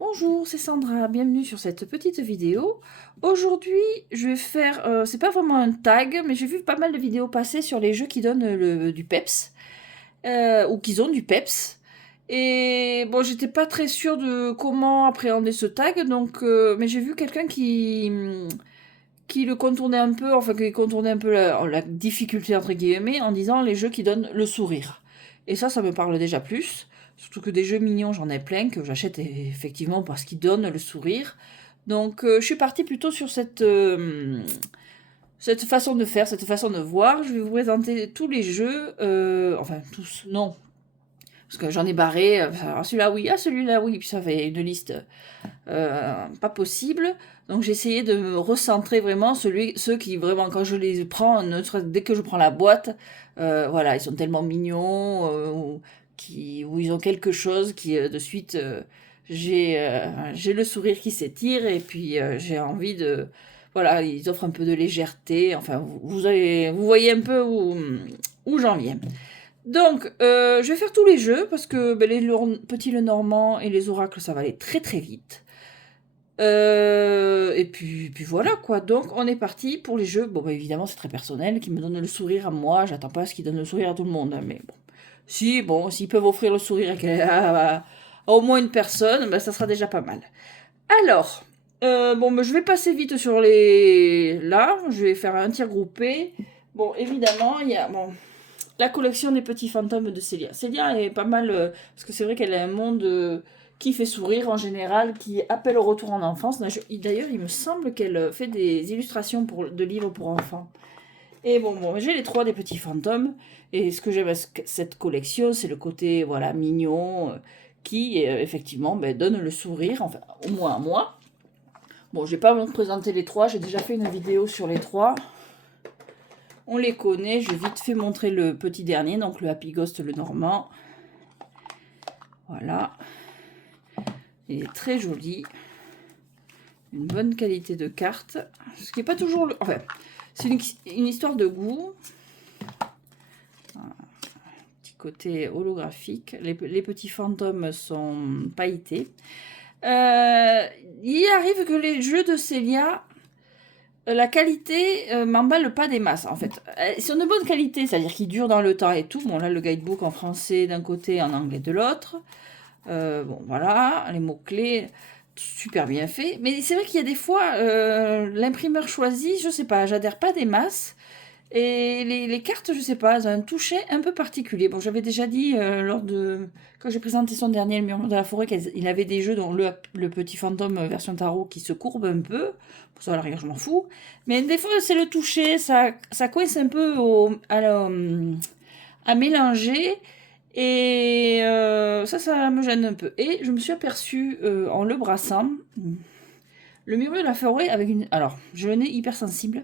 Bonjour, c'est Sandra, bienvenue sur cette petite vidéo. Aujourd'hui, je vais faire, c'est pas vraiment un tag, mais j'ai vu pas mal de vidéos passer sur les jeux qui donnent du peps, ou qui ont du peps. Et bon, j'étais pas très sûre de comment appréhender ce tag, donc, mais j'ai vu quelqu'un qui le contournait un peu, enfin qui contournait un peu la difficulté entre guillemets en disant les jeux qui donnent le sourire. Et ça me parle déjà plus. Surtout que des jeux mignons, j'en ai plein que j'achète effectivement parce qu'ils donnent le sourire. Donc je suis partie plutôt sur cette façon de faire, cette façon de voir. Je vais vous présenter tous les jeux, enfin tous, non, parce que j'en ai barré. Celui-là oui, celui-là oui, puis ça fait une liste pas possible. Donc j'ai essayé de me recentrer vraiment ceux qui vraiment quand je les prends, dès que je prends la boîte, voilà, ils sont tellement mignons, où ils ont quelque chose qui de suite j'ai le sourire qui s'étire et puis j'ai envie de voilà, ils offrent un peu de légèreté. Enfin, vous voyez un peu où j'en viens. Donc, je vais faire tous les jeux parce que ben, petits le normand et les oracles, ça va aller très très vite. Et puis voilà quoi. Donc on est parti pour les jeux. Bon bah évidemment c'est très personnel, qui me donne le sourire à moi. J'attends pas ce qui donne le sourire à tout le monde, hein, mais bon. Si bon, s'ils peuvent offrir le sourire à au moins une personne, bah, ça sera déjà pas mal. Alors, bon bah, je vais passer vite sur les là. Je vais faire un tir groupé. Bon évidemment il y a bon la collection des petits fantômes de Célia. Célia est pas mal, parce que c'est vrai qu'elle a un monde qui fait sourire en général, qui appelle au retour en enfance. D'ailleurs, il me semble qu'elle fait des illustrations de livres pour enfants. Et bon, j'ai les trois des petits fantômes. Et ce que j'aime à cette collection, c'est le côté voilà mignon, qui effectivement ben, donne le sourire, enfin au moins à moi. Bon, je vais pas vous présenter les trois, j'ai déjà fait une vidéo sur les trois. On les connaît, je vais vite fait montrer le petit dernier, donc le Happy Ghost le Normand. Voilà. Il est très joli. Une bonne qualité de carte. Ce qui n'est pas toujours le... Enfin, c'est une histoire de goût. Un petit côté holographique. Les petits fantômes sont pailletés. Il arrive que les jeux de Célia... La qualité m'emballe pas des masses en fait. Ils sont de bonne qualité, c'est-à-dire qu'ils durent dans le temps et tout. Bon là le guidebook en français d'un côté, en anglais de l'autre. Bon voilà, les mots-clés, super bien fait. Mais c'est vrai qu'il y a des fois, l'imprimeur choisi, je sais pas, j'adhère pas des masses. Et les cartes, je sais pas, elles ont un toucher un peu particulier. Bon, j'avais déjà dit quand j'ai présenté son dernier, Le Murmure de la Forêt, qu'il avait des jeux dont le Petit Fantôme version tarot qui se courbe un peu. Pour ça, à l'arrière, je m'en fous. Mais des fois, c'est le toucher, ça coince un peu à mélanger. Et ça me gêne un peu. Et je me suis aperçue en le brassant, le Murmure de la Forêt avec une... Alors, je le nez hypersensible.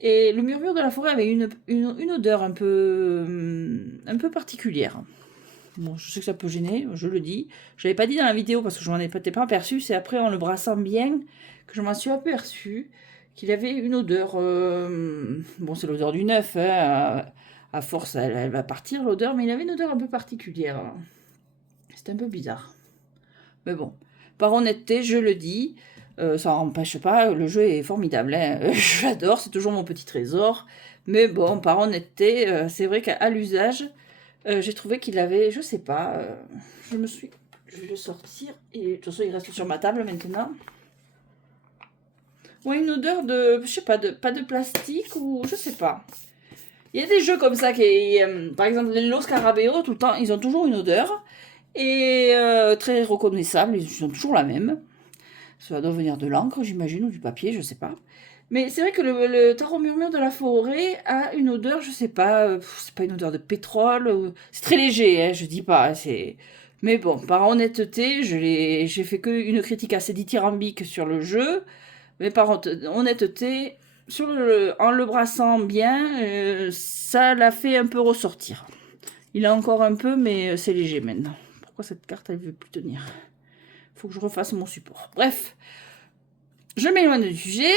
Et le Murmure de la Forêt avait une odeur un peu particulière. Bon, je sais que ça peut gêner, je le dis. Je l'avais pas dit dans la vidéo parce que je m'en étais pas aperçu. C'est après, en le brassant bien, que je m'en suis aperçu qu'il avait une odeur... bon, c'est l'odeur du neuf, hein, à force, elle va partir l'odeur, mais il avait une odeur un peu particulière. C'était un peu bizarre. Mais bon, par honnêteté, je le dis, ça n'empêche pas, le jeu est formidable, hein. J'adore, c'est toujours mon petit trésor. Mais bon, par honnêteté, c'est vrai qu'à l'usage, j'ai trouvé qu'il avait, je sais pas, je vais le sortir, et de toute façon il reste sur ma table maintenant. Ouais, une odeur de, je sais pas, pas de plastique ou je sais pas. Il y a des jeux comme ça qui, par exemple les Los Scarabeo, tout le temps, ils ont toujours une odeur. Et très reconnaissable, ils sont toujours la même. Ça doit venir de l'encre, j'imagine, ou du papier, je sais pas. Mais c'est vrai que le tarot murmure de la forêt a une odeur, je sais pas, c'est pas une odeur de pétrole, c'est très léger, hein, je dis pas, c'est... Mais bon, par honnêteté, j'ai fait qu'une critique assez dithyrambique sur le jeu, mais par honnêteté, en le brassant bien, ça l'a fait un peu ressortir. Il a encore un peu, mais c'est léger maintenant. Pourquoi cette carte, elle veut plus tenir? Faut que je refasse mon support. Bref, je m'éloigne du sujet.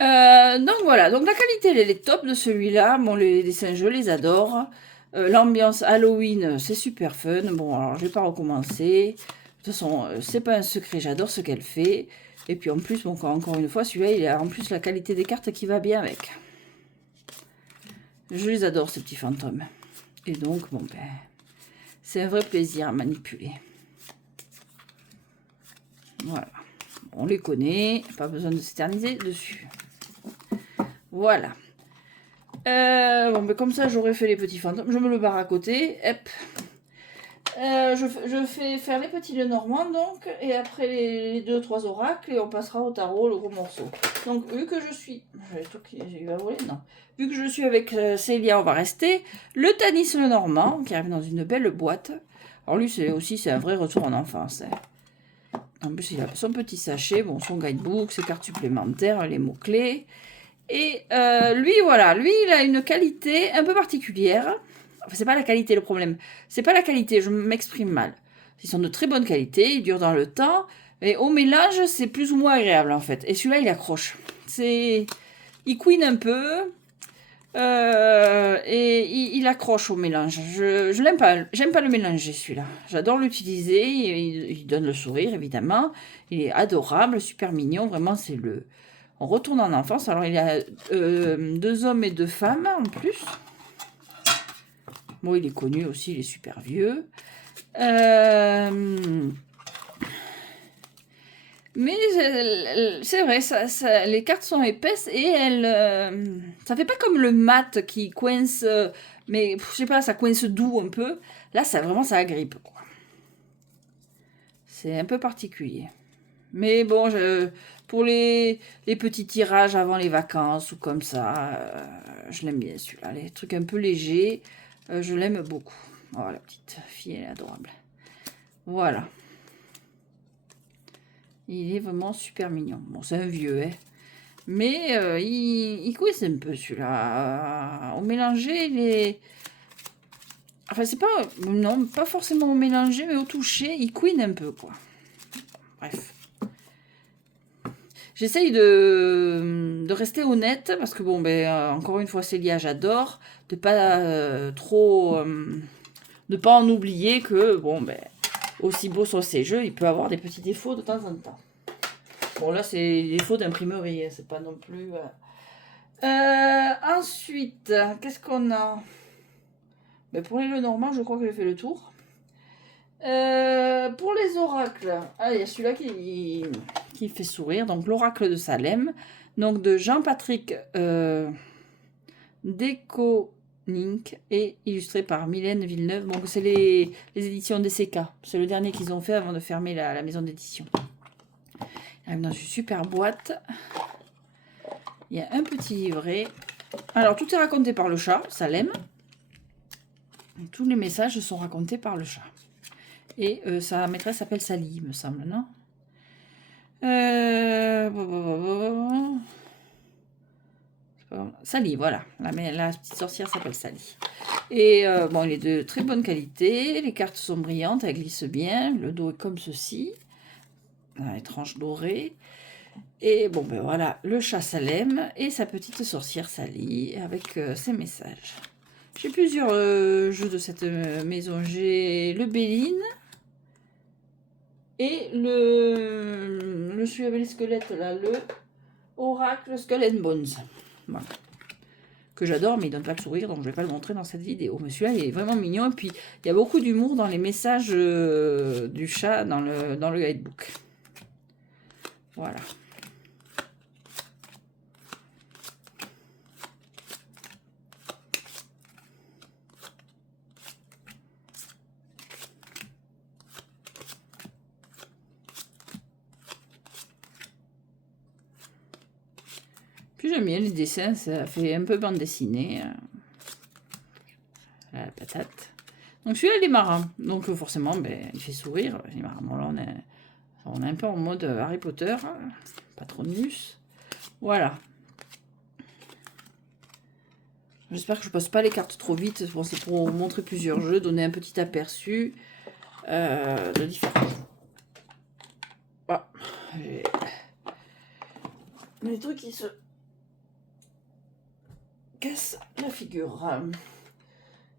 Donc voilà, donc la qualité elle est top de celui-là. Bon, les dessins je les adore. L'ambiance Halloween, c'est super fun. Bon, alors je vais pas recommencer. De toute façon, c'est pas un secret, j'adore ce qu'elle fait. Et puis en plus, bon, encore une fois, celui-là, il a en plus la qualité des cartes qui va bien avec. Je les adore, ces petits fantômes. Et donc, bon, ben, c'est un vrai plaisir à manipuler. Voilà. On les connaît, pas besoin de s'éterniser dessus. Voilà. Bon, ben comme ça, j'aurais fait les petits fantômes. Je me le barre à côté. Hop. Je fais faire les petits Lenormand, donc, et après les 2-3 oracles, et on passera au tarot, le gros morceau. Donc, vu que je suis... J'ai eu à voler, non. Vu que je suis avec Célia, on va rester. Le Tanis Lenormand, qui arrive dans une belle boîte. Alors lui, c'est un vrai retour en enfance. Hein. En plus, il a son petit sachet, bon, son guidebook, ses cartes supplémentaires, les mots-clés. Et lui, voilà, lui, il a une qualité un peu particulière. Enfin, c'est pas la qualité le problème. C'est pas la qualité, je m'exprime mal. Ils sont de très bonne qualité, ils durent dans le temps. Mais au mélange, c'est plus ou moins agréable, en fait. Et celui-là, il accroche. Il couine un peu. Et il accroche au mélange. Je l'aime pas. J'aime pas le mélanger, celui-là. J'adore l'utiliser. Il donne le sourire, évidemment. Il est adorable, super mignon. Vraiment, c'est le... On retourne en enfance. Alors, il y a 2 hommes et 2 femmes, en plus. Bon, il est connu aussi, il est super vieux. Mais c'est vrai, les cartes sont épaisses et ça fait pas comme le mat qui coince, mais je sais pas, ça coince doux un peu. Là, ça agrippe, quoi. C'est un peu particulier. Mais bon, pour les petits tirages avant les vacances ou comme ça, je l'aime bien celui-là. Les trucs un peu légers, je l'aime beaucoup. Oh, la petite fille, elle est adorable. Voilà. Il est vraiment super mignon. Bon, c'est un vieux, hein. Mais il couisse un peu celui-là. Au mélanger, il est... Enfin, c'est pas... Non, pas forcément au mélanger, mais au toucher, il couine un peu, quoi. Bref. J'essaye de rester honnête, parce que, bon, ben, encore une fois, Célia, j'adore. De pas trop... de pas en oublier que, bon, ben, aussi beau sont ces jeux, il peut avoir des petits défauts de temps en temps. Bon, là, c'est les défauts d'imprimerie, hein, c'est pas non plus... ensuite, qu'est-ce qu'on a? Ben, pour les Lenormand, je crois que j'ai fait le tour. Pour les oracles, il y a celui-là qui fait sourire. Donc, l'oracle de Salem. Donc, de Jean-Patrick Déconink et illustré par Mylène Villeneuve. Donc, c'est les éditions DCK. C'est le dernier qu'ils ont fait avant de fermer la maison d'édition. Il arrive dans une super boîte. Il y a un petit livret. Alors, tout est raconté par le chat, Salem. Tous les messages sont racontés par le chat. Et sa maîtresse s'appelle Sally, il me semble, non? Sally, voilà. La petite sorcière s'appelle Sally. Et bon, il est de très bonne qualité. Les cartes sont brillantes, elles glissent bien. Le dos est comme ceci. Les tranches dorées. Et bon, ben voilà, le chat Salem et sa petite sorcière Sally avec ses messages. J'ai plusieurs jeux de cette maison. J'ai le Béline et le celui avec les squelettes là, le Oracle Skull and Bones. Voilà. Que j'adore, mais il donne pas le sourire, donc je vais pas le montrer dans cette vidéo. Mais celui-là, il est vraiment mignon. Et puis, il y a beaucoup d'humour dans les messages du chat dans le guidebook. Voilà. Puis j'aime bien les dessins, ça fait un peu bande dessinée. La patate. Donc celui-là, il est marrant. Donc forcément, ben, il fait sourire. Il est marrant. Bon, là, on est un peu en mode Harry Potter. Patronus. Voilà. J'espère que je passe pas les cartes trop vite. Bon, c'est pour vous montrer plusieurs jeux, donner un petit aperçu de différents jeux. Ah, j'ai des trucs qui se cassent la figure.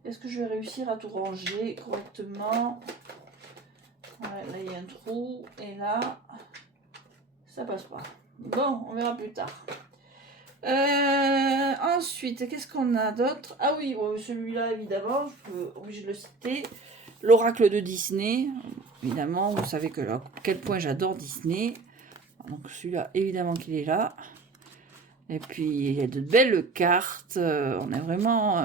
Est-ce que je vais réussir à tout ranger correctement? Ouais, là, il y a un trou. Et là, ça passe pas. Bon, on verra plus tard. Ensuite, qu'est-ce qu'on a d'autre? Ah oui, celui-là, évidemment, je peux obligé de le citer. L'oracle de Disney. Évidemment, vous savez que à quel point j'adore Disney. Donc celui-là, évidemment qu'il est là. Et puis, il y a de belles cartes. On est vraiment...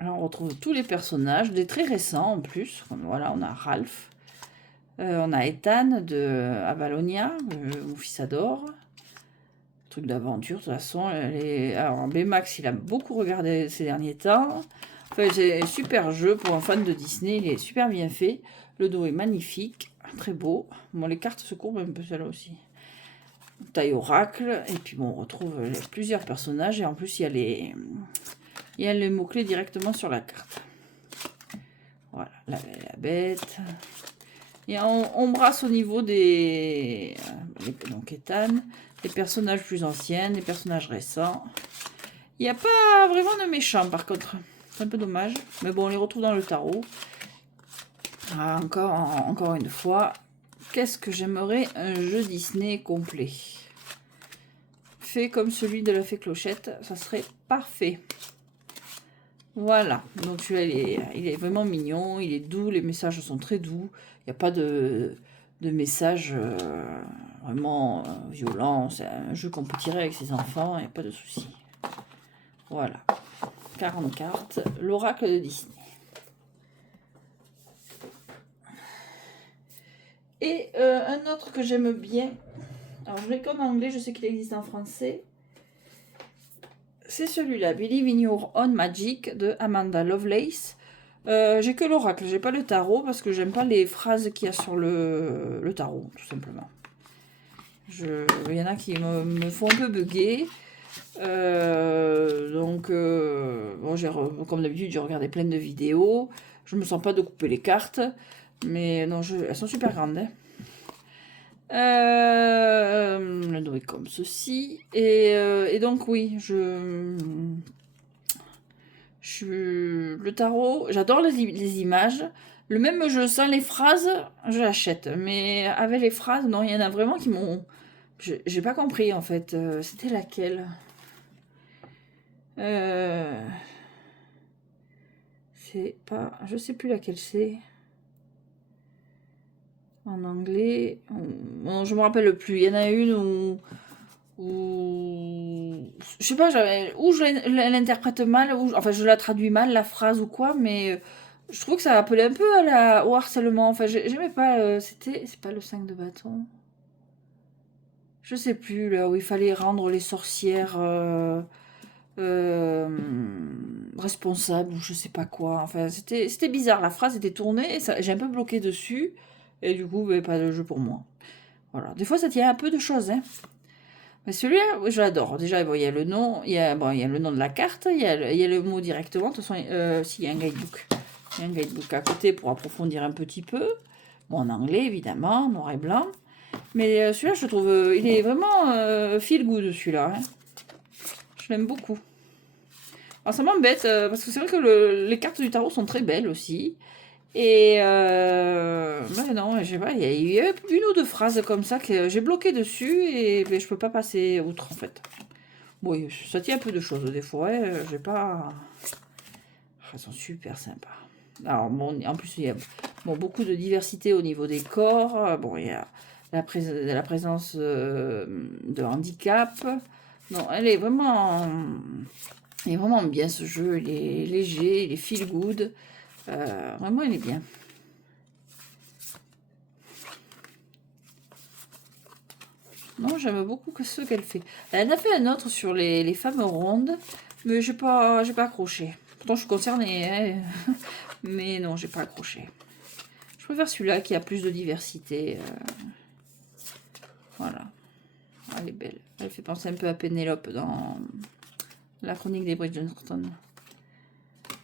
Alors, on retrouve tous les personnages, des très récents en plus. Comme, voilà, on a Ralph. On a Ethan de Avalonia, mon fils adore. Truc d'aventure, de toute façon. Alors, Baymax, il a beaucoup regardé ces derniers temps. Enfin, c'est un super jeu pour un fan de Disney. Il est super bien fait. Le dos est magnifique, très beau. Bon, les cartes se courbent un peu, celle-là aussi. Taille oracle. Et puis, bon, on retrouve plusieurs personnages. Et en plus, il y a les mots-clés directement sur la carte. Voilà, la bête. Et on brasse au niveau des... donc Ethan, des personnages plus anciens, des personnages récents. Il n'y a pas vraiment de méchants par contre. C'est un peu dommage. Mais bon, on les retrouve dans le tarot. Ah, encore une fois. Qu'est-ce que j'aimerais? Un jeu Disney complet. Fait comme celui de la fée Clochette. Ça serait parfait. Voilà. Donc celui-là, il est vraiment mignon. Il est doux. Les messages sont très doux. Il n'y a pas de messages vraiment violents. C'est un jeu qu'on peut tirer avec ses enfants. Il n'y a pas de souci. Voilà. 40 cartes. L'oracle de Disney. Et un autre que j'aime bien. Alors je l'ai qu'en anglais. Je sais qu'il existe en français. C'est celui-là. Believe in Your Own Magic de Amanda Lovelace. J'ai que l'oracle, j'ai pas le tarot parce que j'aime pas les phrases qu'il y a sur le tarot, tout simplement. Il y en a qui me font un peu bugger. Bon, comme d'habitude, j'ai regardé plein de vidéos. Je me sens pas de couper les cartes, mais non, elles sont super grandes. Hein. Le dos est comme ceci. Et donc, oui, le tarot, j'adore les images. Le même jeu sans les phrases, je l'achète. Mais avec les phrases, non, il y en a vraiment qui m'ont... J'ai pas compris, en fait. C'était laquelle? C'est pas... Je sais plus laquelle c'est. En anglais... Bon, je me rappelle plus. Il y en a une où... Je sais pas, ou je l'interprète mal, ou enfin je la traduis mal, la phrase ou quoi, mais je trouve que ça appelait un peu au harcèlement. Enfin, j'aimais pas... C'est pas le 5 de bâton. Je sais plus, là où il fallait rendre les sorcières responsables ou je sais pas quoi. Enfin, c'était bizarre. La phrase était tournée et j'ai un peu bloqué dessus. Et du coup, pas de jeu pour moi. Voilà. Des fois, ça tient un peu de choses, hein. Mais celui-là, je l'adore. Déjà, bon, il y a le nom, il y a le nom de la carte, il y a le mot directement. De toute façon, s'il y a un guidebook. Il y a un guidebook à côté pour approfondir un petit peu. Bon, en anglais, évidemment, noir et blanc. Mais celui-là, je trouve, il est vraiment feel good, celui-là. Hein. Je l'aime beaucoup. Alors, ça m'embête, parce que c'est vrai que les cartes du tarot sont très belles aussi. Et mais non, je sais pas, il y a une ou deux phrases comme ça que j'ai bloqué dessus et je peux pas passer outre en fait. Bon, ça tient un peu de choses des fois, hein, j'ai pas... Elles sont super sympas. Alors bon, en plus il y a beaucoup de diversité au niveau des corps. Bon, il y a la présence de handicap. Non, il est vraiment bien ce jeu, il est léger, il est feel good. Vraiment, il est bien. Non, j'aime beaucoup ce qu'elle fait. Elle en a fait un autre sur les femmes rondes, mais j'ai pas accroché. Pourtant, je suis concernée, hein. Mais non, j'ai pas accroché. Je préfère celui-là qui a plus de diversité. Voilà. Elle est belle. Elle fait penser un peu à Pénélope dans la chronique des Bridgerton.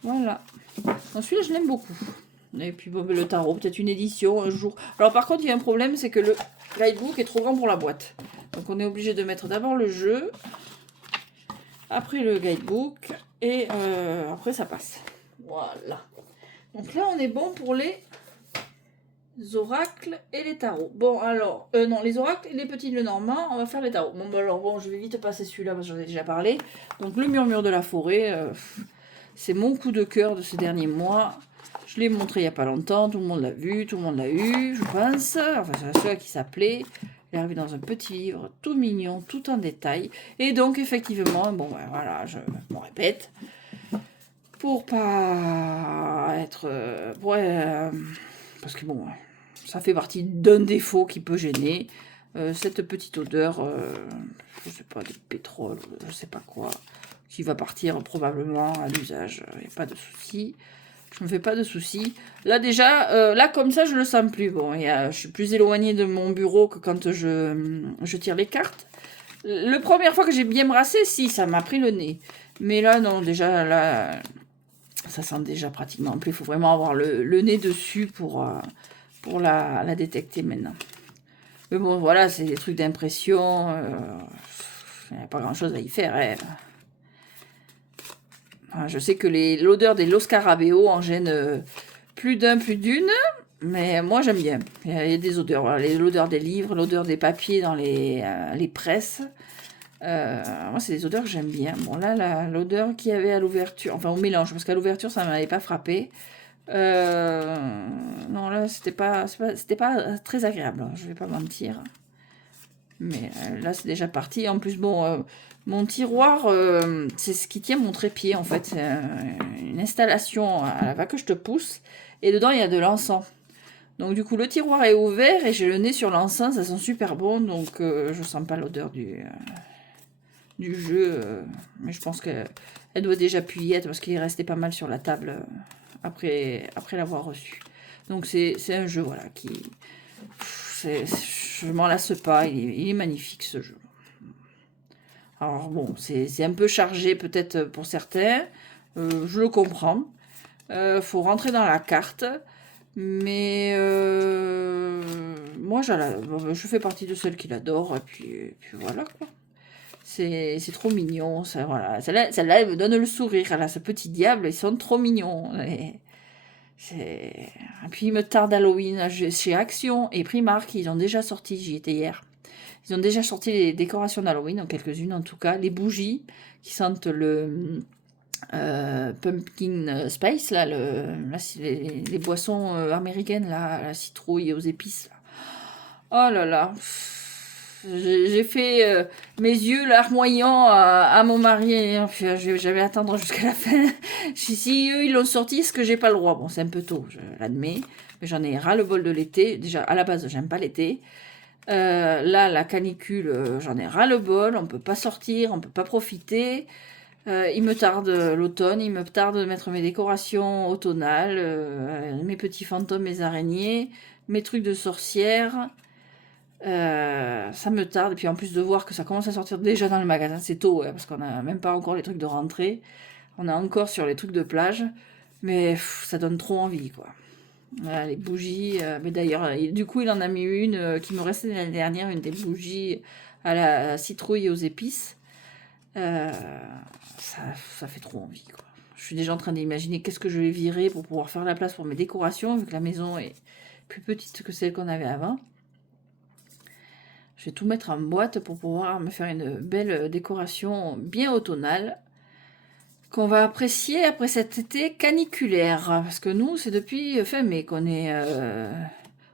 Voilà. Donc celui-là, je l'aime beaucoup. Et puis bon, le tarot, peut-être une édition un jour. Alors par contre, il y a un problème, c'est que le guidebook est trop grand pour la boîte. Donc on est obligé de mettre d'abord le jeu. après le guidebook, et après ça passe. Voilà. Donc là, on est bon pour les oracles et les tarots. Bon, alors, non, les oracles et les petits Lenormand, on va faire les tarots. Bon, bah alors, bon, je vais vite passer celui-là parce que j'en ai déjà parlé. Donc, le murmure de la forêt, c'est mon coup de cœur de ces derniers mois. Je l'ai montré il n'y a pas longtemps, tout le monde l'a vu, tout le monde l'a eu, je pense. Enfin, c'est celui qui s'appelait. Il est arrivé dans un petit livre, tout mignon, tout en détail. Et donc, effectivement, bon, ben, voilà, je me répète. Pour pas être... parce que bon, ça fait partie d'un défaut qui peut gêner. Cette petite odeur, je sais pas, de pétrole, je sais pas quoi, qui va partir probablement à l'usage. Il n'y a pas de souci. Je me fais pas de soucis. Là déjà, là comme ça, je le sens plus. Bon, je suis plus éloignée de mon bureau que quand je tire les cartes. La première fois que j'ai bien brassé, si, ça m'a pris le nez. Mais là, non, déjà, là, ça sent déjà pratiquement plus. Il faut vraiment avoir le nez dessus pour la détecter maintenant. Mais bon, voilà, c'est des trucs d'impression. Il n'y a pas grand-chose à y faire. Hein. Je sais que l'odeur des Los Scarabeo en gêne plus d'un, plus d'une, mais moi j'aime bien. Il y a des odeurs, voilà, l'odeur des livres, l'odeur des papiers dans les presses. Moi c'est des odeurs que j'aime bien. Bon là, l'odeur qu'il y avait à l'ouverture, enfin au mélange, parce qu'à l'ouverture ça ne m'avait pas frappé. Non là c'était pas très agréable, hein, je vais pas mentir. Mais là, c'est déjà parti. En plus, bon, mon tiroir, c'est ce qui tient mon trépied, en fait. C'est une installation à la va que je te pousse. Et dedans, il y a de l'encens. Donc, du coup, le tiroir est ouvert et j'ai le nez sur l'encens. Ça sent super bon. Donc, je sens pas l'odeur du jeu. Mais je pense qu'elle doit déjà pu y être parce qu'il est resté pas mal sur la table après l'avoir reçu. Donc, c'est un jeu, voilà, qui... je m'en lasse pas, il est magnifique ce jeu. Alors bon, c'est un peu chargé peut-être pour certains, je le comprends. Faut rentrer dans la carte, mais moi je fais partie de celles qui l'adorent, et puis voilà quoi. C'est trop mignon, ça, voilà. Celle-là, elle me donne le sourire, elle a ce petit diable, ils sont trop mignons. Et puis il me tarde Halloween chez Action et Primark, ils ont déjà sorti, j'y étais hier. Ils ont déjà sorti les décorations d'Halloween, en quelques-unes en tout cas, les bougies qui sentent le pumpkin spice, là, les boissons américaines, là, la citrouille aux épices. Là. Oh là là, j'ai fait mes yeux larmoyants à mon mari. J'avais à attendre jusqu'à la fin. Si eux ils l'ont sorti, est-ce que j'ai pas le droit? Bon, c'est un peu tôt, je l'admets, mais j'en ai ras le bol de l'été. Déjà, à la base, j'aime pas l'été. Là, la canicule, j'en ai ras le bol. On peut pas sortir, on peut pas profiter. Il me tarde l'automne, il me tarde de mettre mes décorations automnales, mes petits fantômes, mes araignées, mes trucs de sorcière. Ça me tarde, et puis en plus de voir que ça commence à sortir déjà dans le magasin, c'est tôt, hein, parce qu'on n'a même pas encore les trucs de rentrée, on est encore sur les trucs de plage, mais ça donne trop envie, quoi. Voilà, les bougies, mais d'ailleurs, du coup, il en a mis une qui me restait l'année dernière, une des bougies à la citrouille et aux épices. Ça fait trop envie, quoi. Je suis déjà en train d'imaginer qu'est-ce que je vais virer pour pouvoir faire la place pour mes décorations, vu que la maison est plus petite que celle qu'on avait avant. Je vais tout mettre en boîte pour pouvoir me faire une belle décoration bien automnale qu'on va apprécier après cet été caniculaire. Parce que nous, c'est depuis fin mai qu'on est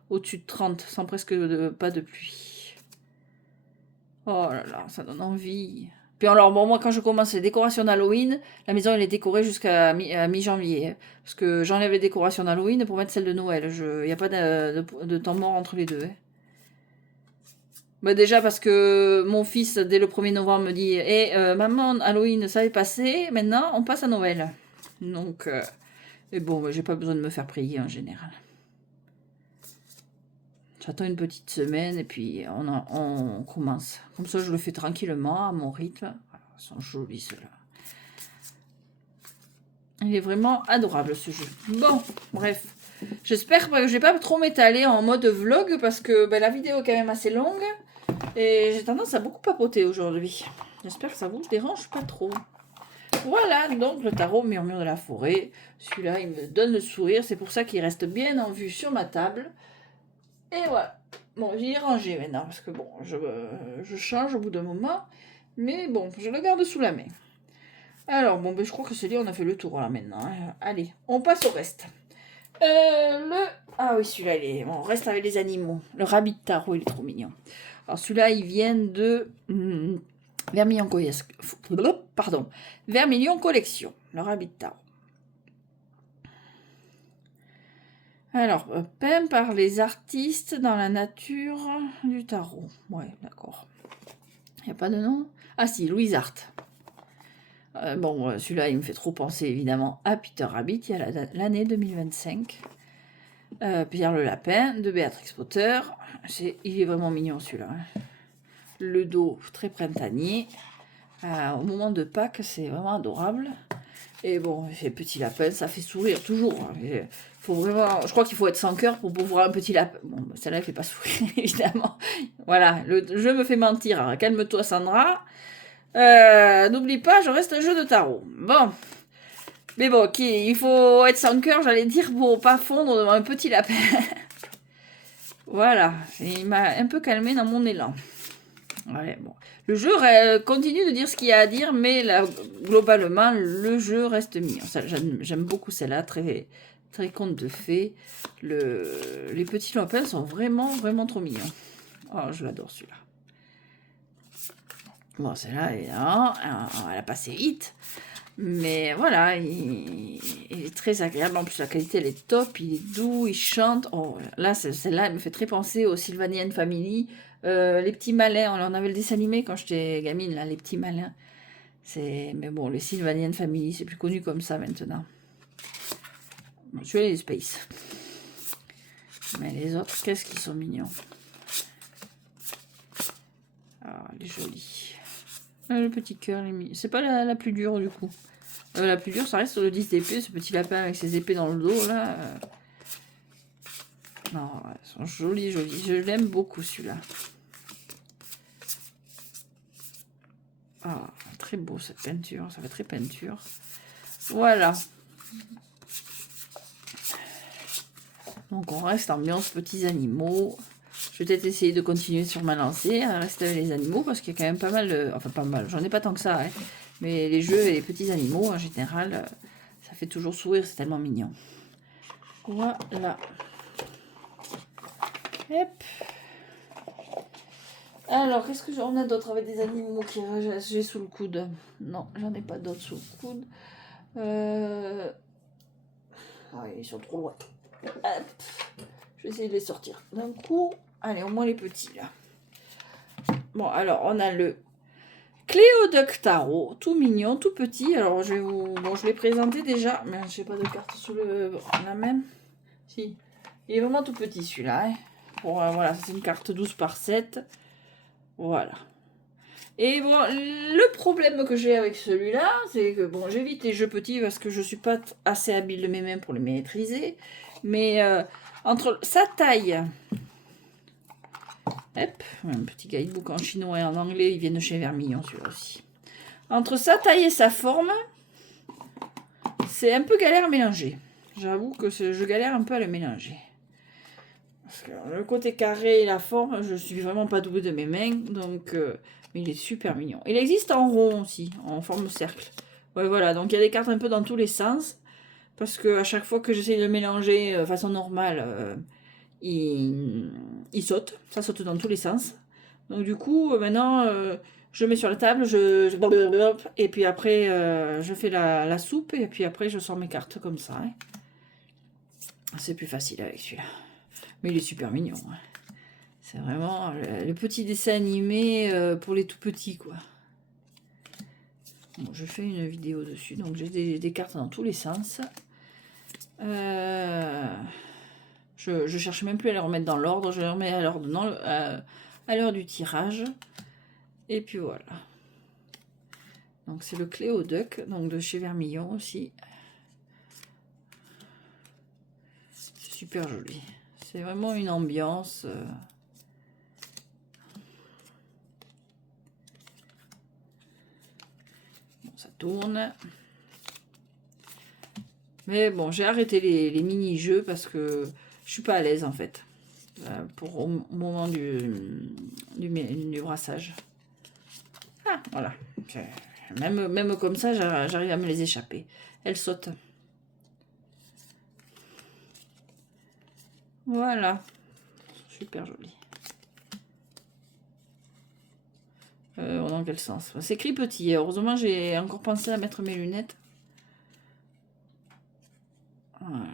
au-dessus de 30, sans presque pas de pluie. Oh là là, ça donne envie. Puis alors, bon, moi, quand je commence les décorations d'Halloween, la maison, elle est décorée jusqu'à mi-janvier. Parce que j'enlève les décorations d'Halloween pour mettre celles de Noël. Il n'y a pas de temps mort entre les deux. Hein. Bah déjà parce que mon fils, dès le 1er novembre, me dit maman, Halloween, ça est passé, maintenant on passe à Noël. Donc, et bon, bah, j'ai pas besoin de me faire prier en général. J'attends une petite semaine et puis on commence. Comme ça, je le fais tranquillement, à mon rythme. Voilà, ils sont jolis ceux-là. Il est vraiment adorable ce jeu. Bon, bref. J'espère que je vais pas trop m'étaler en mode vlog parce que la vidéo est quand même assez longue. Et j'ai tendance à beaucoup papoter aujourd'hui. J'espère que ça vous dérange pas trop. Voilà, donc le tarot Murmure de la forêt. Celui-là, il me donne le sourire. C'est pour ça qu'il reste bien en vue sur ma table. Et voilà. Bon, j'y ai rangé maintenant, parce que bon, je change au bout d'un moment. Mais bon, je le garde sous la main. Alors, bon, ben, je crois que c'est dit, on a fait le tour là maintenant. Hein. Allez, on passe au reste. Ah oui, celui-là, bon, on reste avec les animaux. Le rabbit de tarot, il est trop mignon. Alors, celui-là, il vient de Vermilion Pardon. Vermilion Collection. Le rabbit de tarot. Alors, peint par les artistes dans la nature du tarot. Ouais, d'accord. Il n'y a pas de nom? Ah si, Louise Art. Bon, celui-là, il me fait trop penser, évidemment, à Peter Rabbit. Il y a l'année 2025. Pierre le Lapin, de Béatrix Potter. Il est vraiment mignon, celui-là. Hein. Le dos, très printanier. Au moment de Pâques, c'est vraiment adorable. Et bon, ces petits lapins, ça fait sourire toujours. Faut vraiment, je crois qu'il faut être sans cœur pour voir un petit lapin. Bon, celle-là, elle fait pas sourire, évidemment. Voilà, le jeu me fait mentir. Alors, calme-toi, Sandra. N'oublie pas, je reste un jeu de tarot. Bon. Mais bon, ok, il faut être sans cœur, j'allais dire, pour pas fondre devant un petit lapin. Voilà, il m'a un peu calmé dans mon élan. Ouais, bon. Le jeu continue de dire ce qu'il y a à dire, mais là, globalement, le jeu reste mignon. J'aime beaucoup celle-là, très, très conte de fées. Les petits lapins sont vraiment, vraiment trop mignons. Oh, je l'adore celui-là. Bon, celle-là, évidemment, elle a passé vite. Mais voilà, il est très agréable. En plus, la qualité, elle est top. Il est doux, il chante. Oh, là, celle-là, elle me fait très penser aux Sylvanian Family. Les petits malins, on en avait le dessin animé quand j'étais gamine, là, les petits malins. Mais bon, les Sylvanian Family, c'est plus connu comme ça maintenant. Bon, je vais les Space. Mais les autres, qu'est-ce qu'ils sont mignons. Ah, elle est jolie. Le petit cœur, c'est pas la plus dure du coup. La plus dure, ça reste le 10 d'épée, ce petit lapin avec ses épées dans le dos là. Non, elles sont jolies, jolies. Je l'aime beaucoup celui-là. Ah, très beau cette peinture, ça fait très peinture. Voilà. Donc on reste ambiance petits animaux. Je vais peut-être essayer de continuer sur ma lancée, à rester avec les animaux, parce qu'il y a quand même pas mal, enfin pas mal, j'en ai pas tant que ça, hein. Mais les jeux et les petits animaux, en général, ça fait toujours sourire, c'est tellement mignon. Voilà. Hop. Alors, qu'est-ce que on a d'autre avec des animaux qui j'ai sous le coude? Non, j'en ai pas d'autres sous le coude. Ah, ils sont trop loin. Hop. Je vais essayer de les sortir d'un coup. Allez, au moins les petits, là. Bon, alors, on a le Cléoduc Tarot, tout mignon, tout petit. Alors, je l'ai présenté déjà, mais je n'ai pas de carte sous la même. Si, il est vraiment tout petit, celui-là. Hein. Voilà, c'est une carte 12 par 7. Voilà. Et bon, le problème que j'ai avec celui-là, c'est que bon, j'évite les jeux petits parce que je suis pas assez habile de mes mains pour les maîtriser. Mais entre sa taille, hop, un petit guidebook en chinois et en anglais, ils viennent de chez Vermilion, celui-là aussi. Entre sa taille et sa forme, c'est un peu galère à mélanger. J'avoue que je galère un peu à le mélanger. Parce que le côté carré et la forme, je suis vraiment pas douée de mes mains, donc... mais il est super mignon. Il existe en rond aussi, en forme de cercle. Ouais, voilà, donc il y a des cartes un peu dans tous les sens. Parce que à chaque fois que j'essaie de le mélanger de façon normale, il saute. Ça saute dans tous les sens. Donc du coup, maintenant, je mets sur la table, et puis après, je fais la soupe, et puis après, je sors mes cartes comme ça. Hein. C'est plus facile avec celui-là. Mais il est super mignon. Hein. C'est vraiment le petit dessin animé pour les tout petits, quoi. Bon, je fais une vidéo dessus, donc j'ai des cartes dans tous les sens. Je cherche même plus à les remettre dans l'ordre, je les remets à l'ordre à l'heure du tirage. Et puis voilà. Donc c'est le Cléoduc, donc de chez Vermilion aussi. C'est super joli. C'est vraiment une ambiance. tourne. Mais bon, j'ai arrêté les mini-jeux parce que je suis pas à l'aise en fait. Au moment du brassage. Ah, voilà. Même comme ça, j'arrive à me les échapper. Elles sautent. Voilà. Super joli. Dans quel sens? C'est écrit petit. Heureusement, j'ai encore pensé à mettre mes lunettes. Voilà.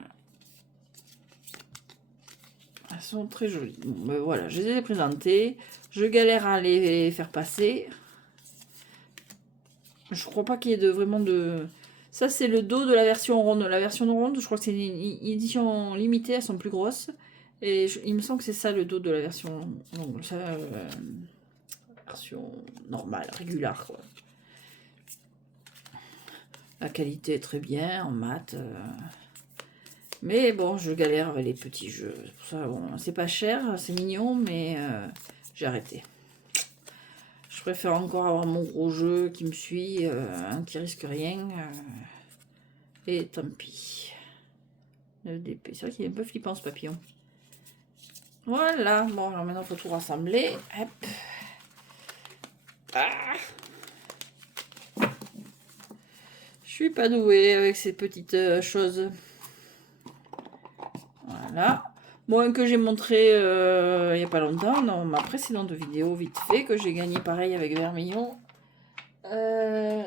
Elles sont très jolies. Bon, ben voilà, je les ai présentées. Je galère à les faire passer. Je crois pas qu'il y ait vraiment de... Ça, c'est le dos de la version ronde. La version ronde, je crois que c'est une édition limitée. Elles sont plus grosses. Et il me semble que c'est ça le dos de la version longue. Ça, version normale, régulière, quoi. La qualité est très bien en mat. Mais bon, je galère avec les petits jeux. Pour ça, bon, c'est pas cher, c'est mignon, mais j'ai arrêté. Je préfère encore avoir mon gros jeu qui me suit, qui risque rien. Et tant pis. Le DP, c'est vrai qu'il est un peu flippant ce papillon. Voilà, bon, alors maintenant il faut tout rassembler. Hop. Ah. Je suis pas douée avec ces petites choses. Voilà. Bon, que j'ai montré il n'y a pas longtemps dans ma précédente vidéo, vite fait, que j'ai gagné pareil avec Vermillon.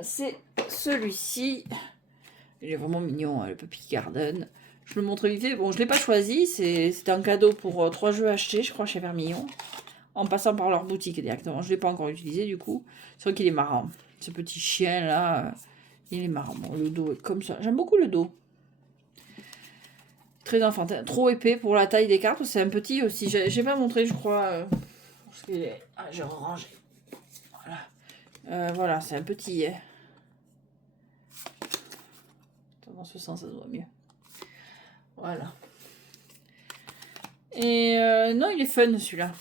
C'est celui-ci. Il est vraiment mignon, hein, le Puppy Garden. Je le montre vite fait. Bon, je ne l'ai pas choisi. C'était un cadeau pour 3 jeux achetés, je crois, chez Vermillon. En passant par leur boutique directement. Je ne l'ai pas encore utilisé, du coup. C'est vrai qu'il est marrant. Ce petit chien-là, il est marrant. Bon, le dos est comme ça. J'aime beaucoup le dos. Très enfantin. Trop épais pour la taille des cartes. C'est un petit aussi. J'ai pas montré, je crois. Parce qu'il est... Ah, j'ai rangé. Voilà. Voilà, c'est un petit... Dans ce sens, ça se voit mieux. Voilà. Et non, il est fun celui-là.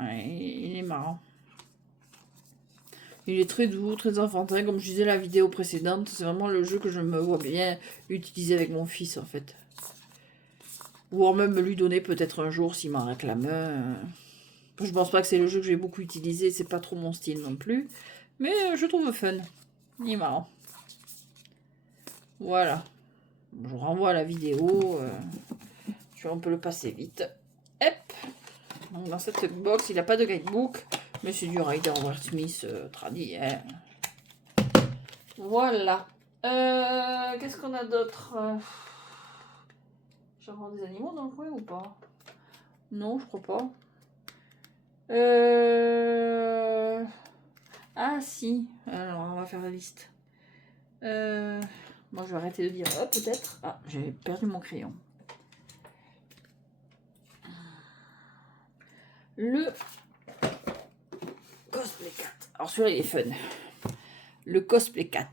Ouais, il est marrant. Il est très doux, très enfantin. Comme je disais la vidéo précédente, c'est vraiment le jeu que je me vois bien utiliser avec mon fils en fait. Ou même lui donner peut-être un jour s'il m'en réclame un. Je pense pas que c'est le jeu que j'ai beaucoup utilisé, c'est pas trop mon style non plus. Mais je trouve fun. Il est marrant. Voilà. Je vous renvoie à la vidéo. On peut le passer vite. Hop. Donc dans cette box, il n'a pas de guidebook. Mais c'est du Rider Waite Smith tradit. Hein. Voilà. Qu'est-ce qu'on a d'autre? J'ai encore des animaux dans le coin ou pas? Non, je crois pas. Ah si. Alors, on va faire la liste. Moi, je vais arrêter de dire peut-être. Ah, j'ai perdu mon crayon. Le Cosplay Cat. Alors, celui-là, il est fun. Le Cosplay Cat.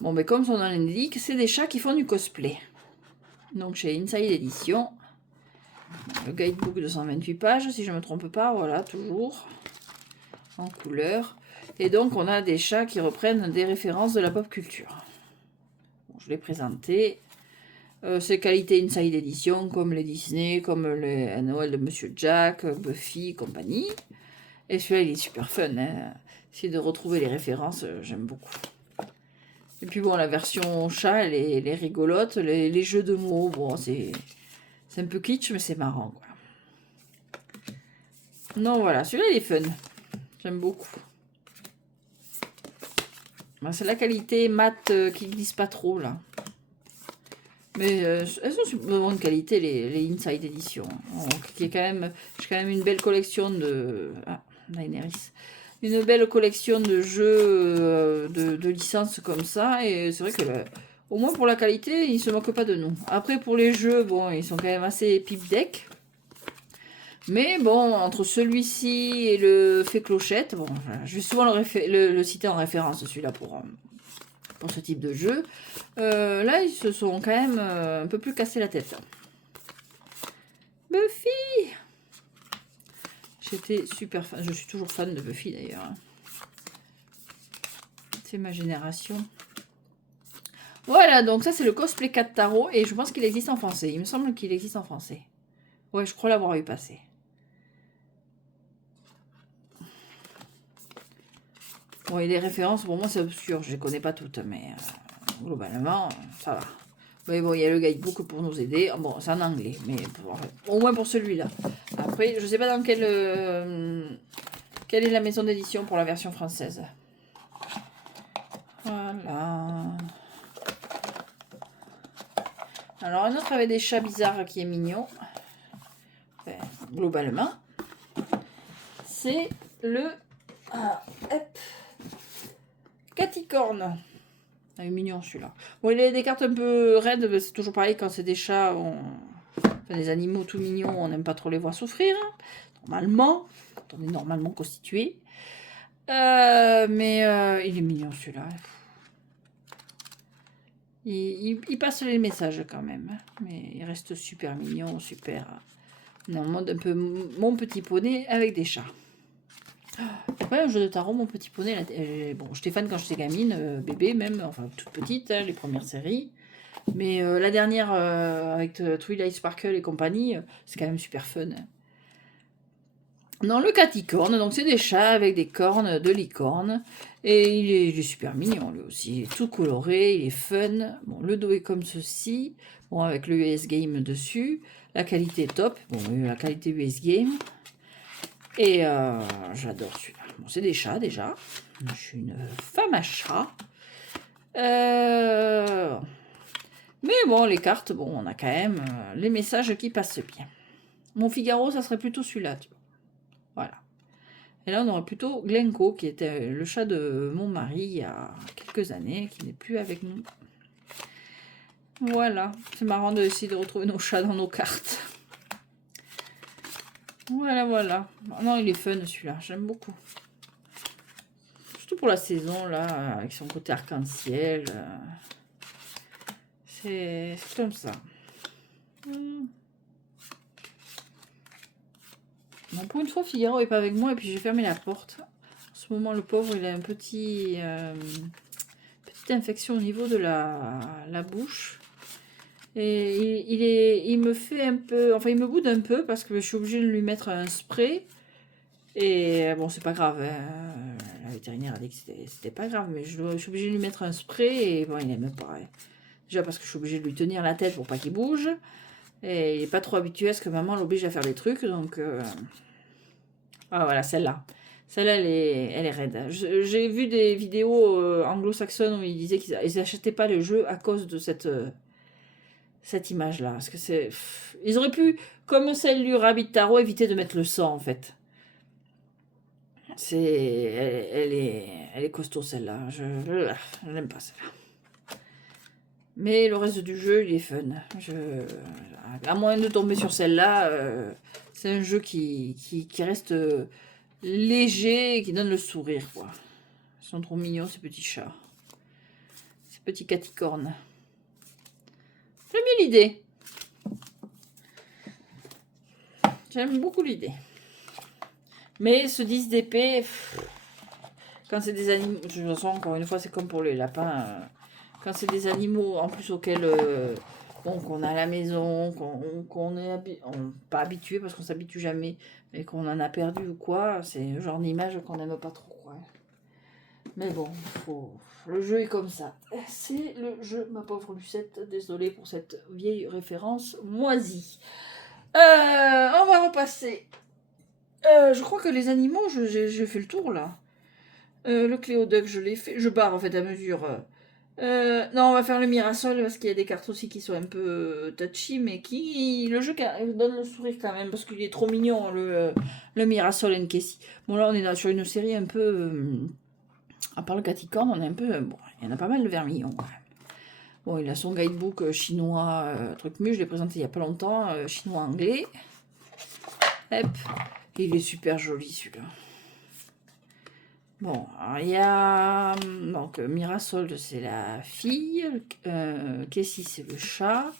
Bon, mais comme son nom l'indique, c'est des chats qui font du cosplay. Donc, chez Inside Edition. Le guidebook de 128 pages, si je ne me trompe pas. Voilà, toujours. En couleur. Et donc, on a des chats qui reprennent des références de la pop culture. Bon, je l'ai présenté. C'est qualité Inside Edition, comme les Disney, comme les Noël de Monsieur Jack, Buffy, compagnie. Et celui-là, il est super fun. Hein. Essayer de retrouver les références, j'aime beaucoup. Et puis bon, la version chat, elle est rigolote. Les jeux de mots, bon, c'est un peu kitsch, mais c'est marrant, quoi. Non, voilà, celui-là, il est fun. J'aime beaucoup. Ben, c'est la qualité mat qui glisse pas trop, là. Mais elles sont de bonne qualité, les Inside Edition. J'ai quand même une belle collection de... Ah, Daenerys. Une belle collection de jeux de licences comme ça. Et c'est vrai que, au moins pour la qualité, ils ne se moquent pas de nous. Après, pour les jeux, bon, ils sont quand même assez pipe deck. Mais bon, entre celui-ci et le Fée Clochette, bon, je vais souvent le citer en référence, celui-là, pour ce type de jeu. Là, ils se sont quand même un peu plus cassés la tête. Buffy! J'étais super fan. Je suis toujours fan de Buffy d'ailleurs. Hein. C'est ma génération. Voilà, donc ça c'est le cosplay 4 tarot. Et je pense qu'il existe en français. Il me semble qu'il existe en français. Ouais, je crois l'avoir vu passer. Bon, et les références, pour moi c'est obscur. Je les connais pas toutes, mais globalement, ça va. Mais bon, il y a le guidebook pour nous aider. Bon, c'est en anglais, mais au moins pour celui-là. Après, je sais pas dans quelle est la maison d'édition pour la version française. Voilà. Alors, un autre avec des chats bizarres qui est mignon. Enfin, globalement. C'est le Caticorne. Ah, il est mignon celui-là. Bon, il a des cartes un peu raides. C'est toujours pareil quand c'est des chats. Enfin, des animaux tout mignons, on n'aime pas trop les voir souffrir. Normalement. Quand on est normalement constitué. Mais il est mignon celui-là. Il passe les messages quand même. Mais il reste super mignon, super. Non, mode un peu mon petit poney avec des chats. Ouais, un jeu de tarot, mon petit poney. Bon, j'étais fan quand j'étais gamine, bébé même, enfin toute petite, hein, les premières séries. Mais la dernière avec Twilight Sparkle et compagnie, c'est quand même super fun. Non, le caticorne, donc c'est des chats avec des cornes de licorne. Et il est super mignon lui aussi. Il est tout coloré, il est fun. Bon, le dos est comme ceci. Bon, avec le US Game dessus. La qualité est top. Bon, la qualité US Game. Et j'adore celui-là. Bon, c'est des chats déjà. Je suis une femme à chat. Mais bon, les cartes, bon, on a quand même les messages qui passent bien. Mon Figaro, ça serait plutôt celui-là, tu vois. Voilà. Et là, on aurait plutôt Glencoe, qui était le chat de mon mari il y a quelques années, qui n'est plus avec nous. Voilà. C'est marrant d'essayer de retrouver nos chats dans nos cartes. Voilà, voilà. Non, il est fun celui-là. J'aime beaucoup. Surtout pour la saison, là, avec son côté arc-en-ciel. C'est comme ça. Bon, pour une fois, Figaro est pas avec moi et puis j'ai fermé la porte. En ce moment, le pauvre, il a un petite infection au niveau de la bouche. Et il me fait un peu... Enfin, il me boude un peu parce que je suis obligée de lui mettre un spray. Et bon, c'est pas grave. Hein. La vétérinaire a dit que c'était pas grave, mais je suis obligée de lui mettre un spray. Et bon, il aime pas. Déjà parce que je suis obligée de lui tenir la tête pour pas qu'il bouge. Et il est pas trop habitué à ce que maman l'oblige à faire des trucs. Donc... Ah, voilà, celle-là. Celle-là, elle est raide. J'ai vu des vidéos anglo-saxonnes où ils disaient qu'ils n'achetaient pas le jeu à cause de cette image-là. Parce que c'est... Ils auraient pu, comme celle du Rabbit Tarot, éviter de mettre le sang, en fait. Elle est costaud, celle-là. Je n'aime pas celle-là. Mais le reste du jeu, il est fun. À moins de tomber sur celle-là, c'est un jeu qui reste léger et qui donne le sourire, quoi. Ils sont trop mignons, ces petits chats. Ces petits caticornes. J'aime bien l'idée. J'aime beaucoup l'idée. Mais ce 10 d'épée, quand c'est des animaux... De toute façon, encore une fois, c'est comme pour les lapins. Quand c'est des animaux, en plus, auxquels... qu'on a à la maison, qu'on est pas habitué parce qu'on s'habitue jamais, mais qu'on en a perdu ou quoi, c'est le genre d'image qu'on n'aime pas trop, quoi. Mais bon, le jeu est comme ça. C'est le jeu, ma pauvre Lucette. Désolée pour cette vieille référence moisie. On va repasser. Je crois que les animaux, j'ai fait le tour là. Le Cléoduc, je l'ai fait. Je barre en fait à mesure. Non, on va faire le Mirasol parce qu'il y a des cartes aussi qui sont un peu touchy, mais le jeu donne le sourire quand même parce qu'il est trop mignon, le Mirasol Nkesi. Bon, là, on est sur une série un peu. À part le Caticorne, on est un peu. Bon, il y en a pas mal de vermillons quand même. Bon, il a son guidebook chinois, truc mieux, je l'ai présenté il y a pas longtemps, chinois-anglais. Hop, il est super joli celui-là. Bon, alors il y a donc Mirasol, c'est la fille, Kessie, c'est le chat.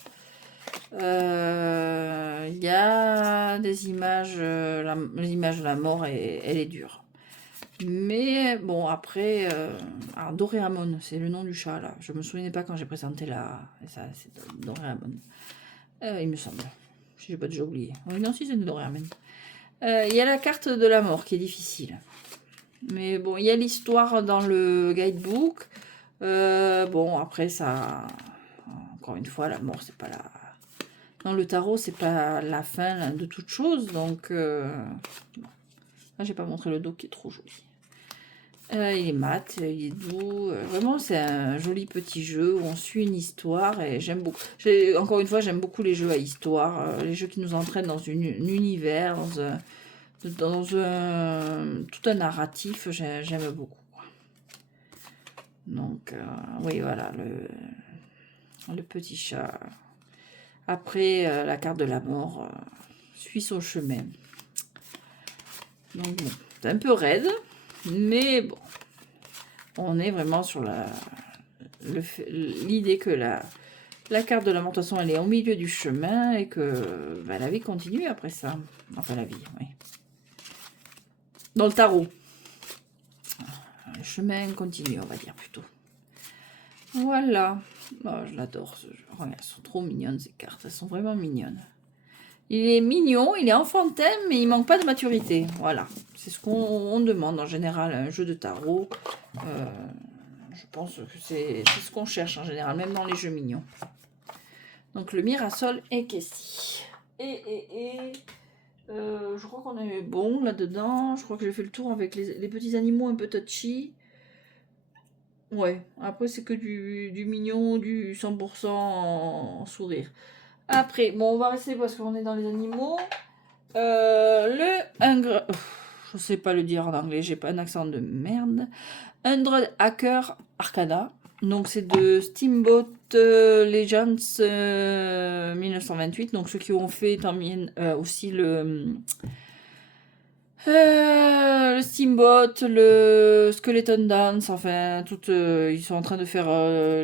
Il y a des images, l'image de la mort, elle est dure. Mais bon, après, alors Doraemon, c'est le nom du chat là. Je me souvenais pas quand j'ai présenté ça, c'est Doraemon. Il me semble. Si j'ai pas déjà oublié. Oui, non, si c'est Doraemon. Il y a la carte de la mort qui est difficile. Mais bon, il y a l'histoire dans le guidebook. Bon, après, ça. Encore une fois, la mort, c'est pas la. Dans le tarot, c'est pas la fin de toute chose. Donc. Bon. Là, j'ai pas montré le dos qui est trop joli. Il est mat, il est doux. Vraiment, c'est un joli petit jeu où on suit une histoire et j'aime beaucoup. Encore une fois, j'aime beaucoup les jeux à histoire, les jeux qui nous entraînent dans un univers, dans tout un narratif. J'aime beaucoup. Donc, oui, voilà, le petit chat. Après, la carte de la mort suit son chemin. Donc, bon, c'est un peu raide, mais bon. On est vraiment sur l'idée que la carte de lamentation, elle est au milieu du chemin et que la vie continue après ça. Enfin, la vie, oui. Dans le tarot. Le chemin continue, on va dire plutôt. Voilà. Oh, je l'adore ce jeu. Regarde, elles sont trop mignonnes ces cartes. Elles sont vraiment mignonnes. Il est mignon, il est enfantin, mais il manque pas de maturité. Voilà. C'est ce qu'on demande en général à un jeu de tarot. Je pense que c'est ce qu'on cherche en général, même dans les jeux mignons. Donc le Mirasol et Kessie. Je crois qu'on est bon là-dedans. Je crois que j'ai fait le tour avec les petits animaux un peu touchy. Ouais, après c'est que du mignon, du 100% en sourire. Après, bon, on va rester parce qu'on est dans les animaux. Je sais pas le dire en anglais, j'ai pas un accent de merde. 100 Hacker Arcana. Donc c'est de Steamboat Legends 1928. Donc ceux qui ont fait aussi le Steamboat, le Skeleton Dance, enfin ils sont en train de faire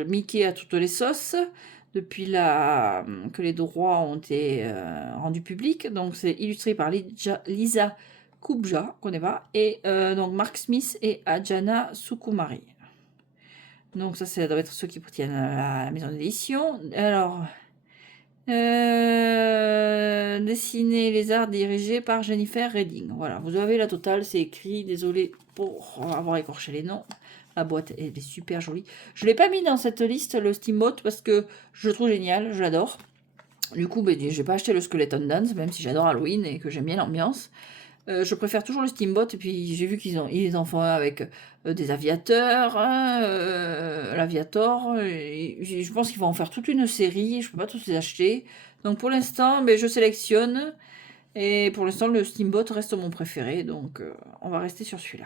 Mickey à toutes les sauces depuis que les droits ont été rendus publics. Donc c'est illustré par Lisa Kubja, qu'on connaît pas, et donc Mark Smith et Adjana Sukumari. Donc ça doit être ceux qui tiennent à la maison d'édition. Alors, dessiné les arts dirigés par Jennifer Redding. Voilà, vous avez la totale, c'est écrit. Désolé pour avoir écorché les noms. La boîte elle est super jolie. Je ne l'ai pas mis dans cette liste, le Steamboat, parce que je le trouve génial, je l'adore. Du coup, je n'ai pas acheté le Skeleton Dance, même si j'adore Halloween et que j'aime bien l'ambiance. Je préfère toujours le Steamboat, et puis j'ai vu ils en font un avec des aviateurs, l'aviator, je pense qu'ils vont en faire toute une série, je peux pas tous les acheter. Donc pour l'instant, je sélectionne, et pour l'instant le Steamboat reste mon préféré, donc on va rester sur celui-là.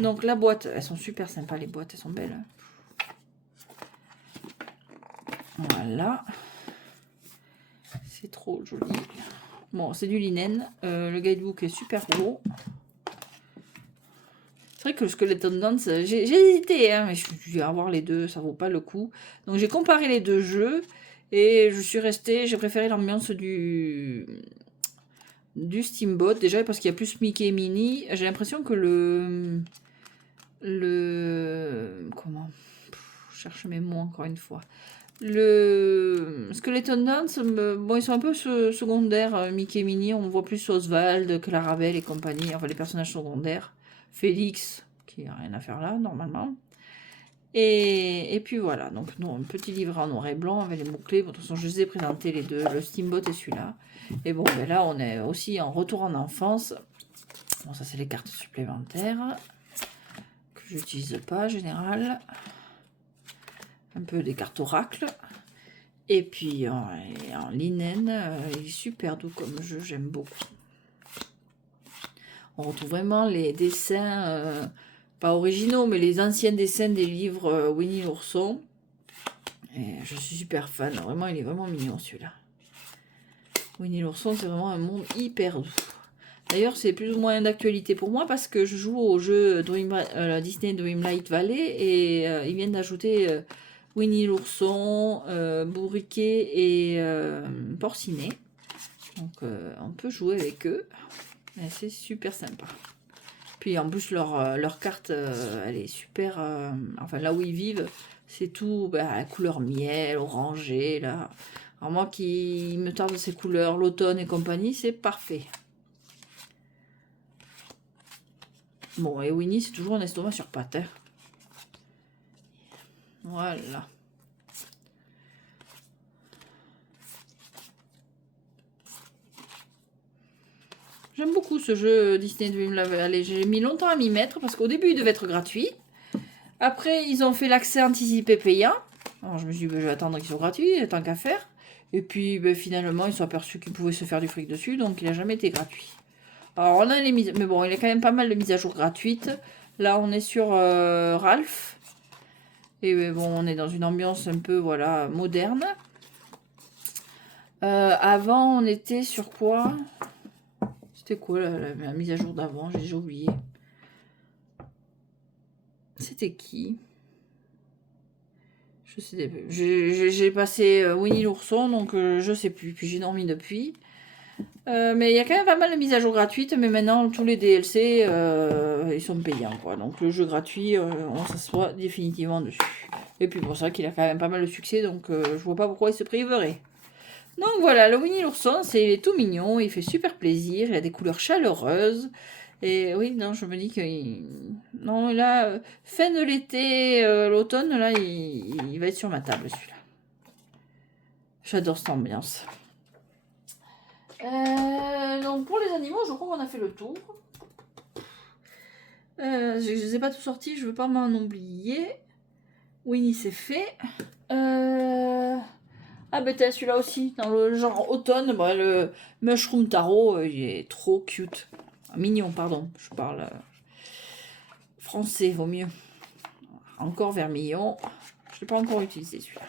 Donc la boîte, elles sont super sympas les boîtes, elles sont belles. Voilà. C'est trop joli. Bon, c'est du linen. Le guidebook est super gros. C'est vrai que le Skeleton Dance, j'ai hésité, hein, mais je vais avoir les deux, ça vaut pas le coup. Donc j'ai comparé les deux jeux et j'ai préféré l'ambiance du Steamboat. Déjà parce qu'il y a plus Mickey et Minnie. J'ai l'impression que comment je cherche mes mots encore une fois. Le Skeleton Dance, bon, ils sont un peu secondaires, Mickey et Minnie. On voit plus Oswald, Clarabelle et compagnie, enfin les personnages secondaires. Félix, qui n'a rien à faire là, normalement. Et puis voilà, donc un petit livre en noir et blanc avec les mots-clés. Bon, de toute façon, je les ai présentés les deux, le Steamboat et celui-là. Et bon, là, on est aussi en retour en enfance. Bon, ça, c'est les cartes supplémentaires que j'utilise pas en général. Un peu des cartes oracles. Et puis en linen, il est super doux comme jeu, j'aime beaucoup. On retrouve vraiment les dessins, pas originaux, mais les anciens dessins des livres Winnie l'ourson. Et je suis super fan, vraiment, il est vraiment mignon celui-là. Winnie l'ourson, c'est vraiment un monde hyper doux. D'ailleurs, c'est plus ou moins d'actualité pour moi parce que je joue au jeu Disney Dreamlight Valley et ils viennent d'ajouter Winnie l'ourson, Bourriquet et Porcinet. Donc on peut jouer avec eux. Et c'est super sympa. Puis en plus leur carte, elle est super... enfin là où ils vivent, c'est tout la couleur miel, orangé, là. Alors moi qui me tarde ces couleurs, l'automne et compagnie, c'est parfait. Bon, et Winnie, c'est toujours un estomac sur pattes. Hein. Voilà. J'aime beaucoup ce jeu Disney Dream Level. Allez, j'ai mis longtemps à m'y mettre parce qu'au début, il devait être gratuit. Après, ils ont fait l'accès anticipé payant. Alors, je me suis dit, ben, je vais attendre qu'ils soient gratuits, tant qu'à faire. Et puis, ben, finalement, ils sont aperçus qu'ils pouvaient se faire du fric dessus, donc il n'a jamais été gratuit. Alors, on a les mises... Mais bon, il y a quand même pas mal de mises à jour gratuites. Là, on est sur Ralph. Et bon, on est dans une ambiance un peu, voilà, moderne. Avant, on était sur quoi? C'était quoi la mise à jour d'avant? J'ai déjà oublié. C'était qui? Je sais plus. J'ai passé Winnie l'ourson, donc je sais plus. Puis j'ai dormi depuis. Mais il y a quand même pas mal de mises à jour gratuites. Mais maintenant, tous les DLC, ils sont payants, quoi. Donc le jeu gratuit, on s'assoit définitivement dessus. Et puis pour ça qu'il a quand même pas mal de succès, donc je vois pas pourquoi il se priverait. Donc voilà, le Winnie l'ourson, c'est tout mignon, il fait super plaisir, il a des couleurs chaleureuses. Et oui, non, je me dis que... Non, là, fin de l'été, l'automne, là, il va être sur ma table, celui-là. J'adore cette ambiance. Donc pour les animaux, je crois qu'on a fait le tour. Je ne les ai pas tous sortis, je veux pas m'en oublier. Winnie, c'est fait. Ah ben t'as celui-là aussi, dans le genre automne, bon, le Mushroom Taro, il est trop cute. Mignon, pardon, je parle français, vaut mieux. Encore vermillon, je ne l'ai pas encore utilisé celui-là.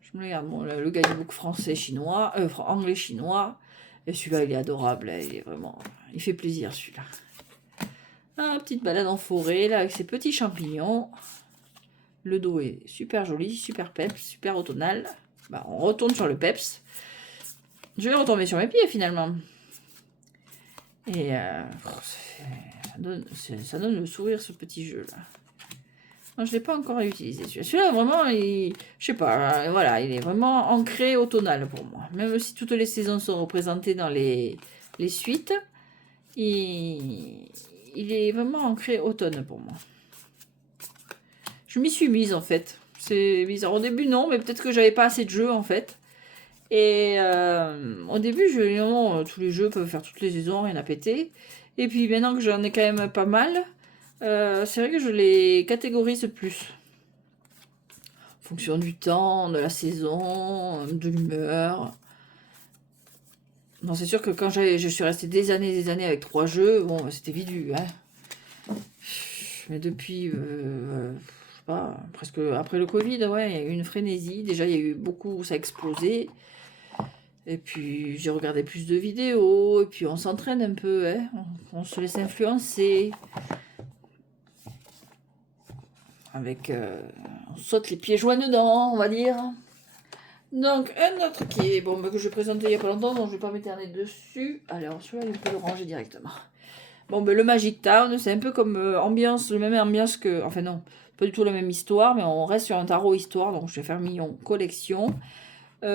Je me regarde, bon, le guidebook français-chinois, anglais-chinois, et celui-là il est adorable, il est vraiment, il fait plaisir celui-là. Ah, petite balade en forêt, là, avec ses petits champignons. Le dos est super joli, super peps, super automnal. Bah, on retourne sur le peps. Je vais retomber sur mes pieds finalement. Et ça donne le sourire ce petit jeu là. Moi, je ne l'ai pas encore utilisé. Celui-là vraiment, je sais pas, voilà, il est vraiment ancré automnal pour moi. Même si toutes les saisons sont représentées dans les suites, il est vraiment ancré automne pour moi. Je m'y suis mise en fait. C'est bizarre. Au début, non, mais peut-être que j'avais pas assez de jeux en fait. Et au début, tous les jeux peuvent faire toutes les saisons, rien à péter. Et puis maintenant que j'en ai quand même pas mal, c'est vrai que je les catégorise plus. En fonction du temps, de la saison, de l'humeur. Bon, c'est sûr que quand je suis restée des années avec 3 jeux, bon, bah, c'était vite vu. Hein. Mais depuis... pas, presque après le Covid, ouais, il y a eu une frénésie. Déjà, il y a eu beaucoup, ça a explosé. Et puis, j'ai regardé plus de vidéos. Et puis, on s'entraîne un peu, hein. On se laisse influencer. Avec... on saute les pieds joints dedans, on va dire. Donc, un autre qui est... Bon, bah, que je présentais il n'y a pas longtemps, donc je ne vais pas m'éterner dessus. Alors, celui-là, on peut le ranger directement. Bon, ben, le Magic Town, c'est un peu comme ambiance, le même ambiance que... Enfin, non. Pas du tout la même histoire, mais on reste sur un tarot histoire, donc je vais faire Million collection. On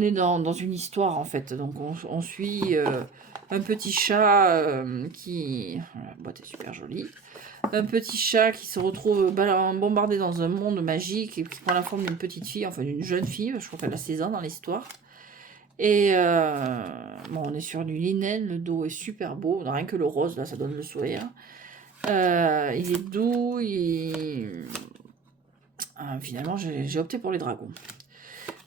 est dans une histoire en fait, donc on suit un petit chat qui... La boîte est super jolie. Un petit chat qui se retrouve bombardé dans un monde magique et qui prend la forme d'une petite fille, enfin d'une jeune fille, je crois qu'elle a 16 ans dans l'histoire. Et bon, on est sur du linen, le dos est super beau, rien que le rose là, ça donne le sourire. Il est doux, finalement j'ai opté pour les dragons.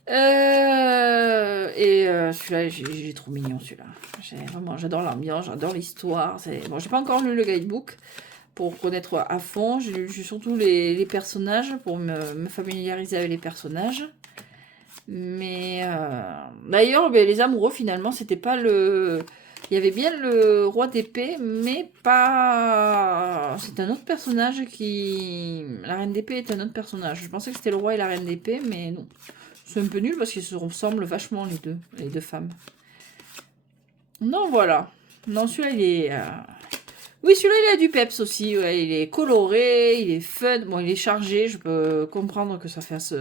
Celui-là, j'ai trop mignon celui-là. J'adore l'ambiance, j'adore l'histoire. Bon, j'ai pas encore lu le guidebook pour connaître à fond. J'ai lu surtout les personnages pour me familiariser avec les personnages. Mais d'ailleurs, les amoureux finalement, c'était pas le Il y avait bien le roi d'épée, mais pas... C'est un autre personnage qui... La reine d'épée est un autre personnage. Je pensais que c'était le roi et la reine d'épée, mais non. C'est un peu nul parce qu'ils se ressemblent vachement les deux femmes. Non, voilà. Non, celui-là, il est... Oui, celui-là, il a du peps aussi. Ouais, il est coloré, il est fun. Bon, il est chargé. Je peux comprendre que ça fasse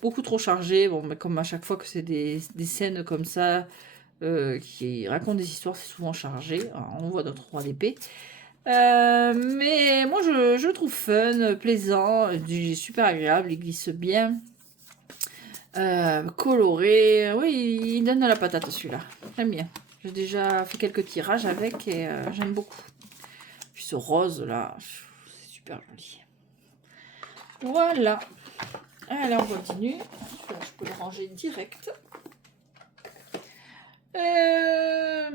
beaucoup trop chargé. Bon, mais comme à chaque fois que c'est des scènes comme ça qui racontent des histoires, c'est souvent chargé. Alors, on voit notre roi d'épée. Mais moi, je le trouve fun, plaisant, super agréable. Il glisse bien. Coloré. Oui, il donne de la patate celui-là. J'aime bien. J'ai déjà fait quelques tirages avec et j'aime beaucoup. Puis ce rose là, c'est super joli. Voilà. Allez, on continue. Celui-là, je peux le ranger direct.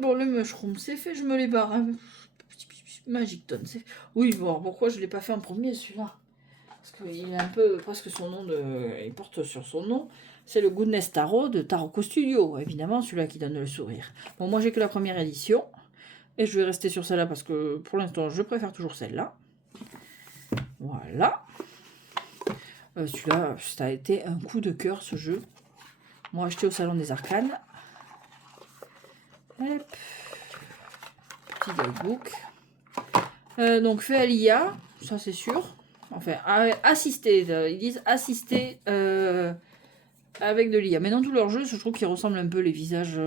Bon, le mushroom, c'est fait. Je me les barre. Magic Ton, c'est... Oui, bon, pourquoi je ne l'ai pas fait en premier celui-là? Parce qu'il a un peu presque son nom de... Il porte sur son nom. C'est le Goodness Tarot de Taroko Studio. Évidemment, celui-là qui donne le sourire. Bon, moi, j'ai que la première édition. Et je vais rester sur celle-là parce que pour l'instant, je préfère toujours celle-là. Voilà. Celui-là, ça a été un coup de cœur, ce jeu. Moi, acheté au Salon des Arcanes. Hop. Petit guidebook. Donc, fait à l'IA, ça c'est sûr. Enfin, assisté. Ils disent assisté avec de l'IA. Mais dans tous leurs jeux, je trouve qu'ils ressemblent un peu les visages.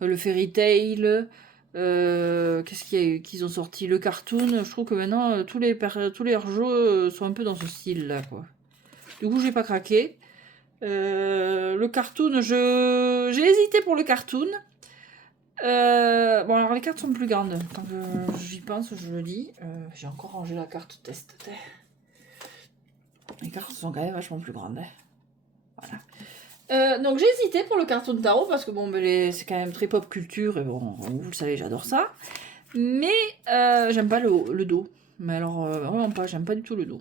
Le Fairy Tail. Qu'est-ce qu'il y a eu qu'ils ont sorti? Le cartoon. Je trouve que maintenant, tous les jeux sont un peu dans ce style-là, quoi. Du coup, j'ai pas craqué. Le cartoon, j'ai hésité pour le cartoon. Bon, alors les cartes sont plus grandes. Quand j'y pense, je le dis. J'ai encore rangé la carte test. Les cartes sont quand même vachement plus grandes. Voilà. Donc j'ai hésité pour le cartoon tarot parce que bon, ben, c'est quand même très pop culture et bon, vous le savez, j'adore ça. Mais j'aime pas le dos. Mais alors, vraiment pas, j'aime pas du tout le dos.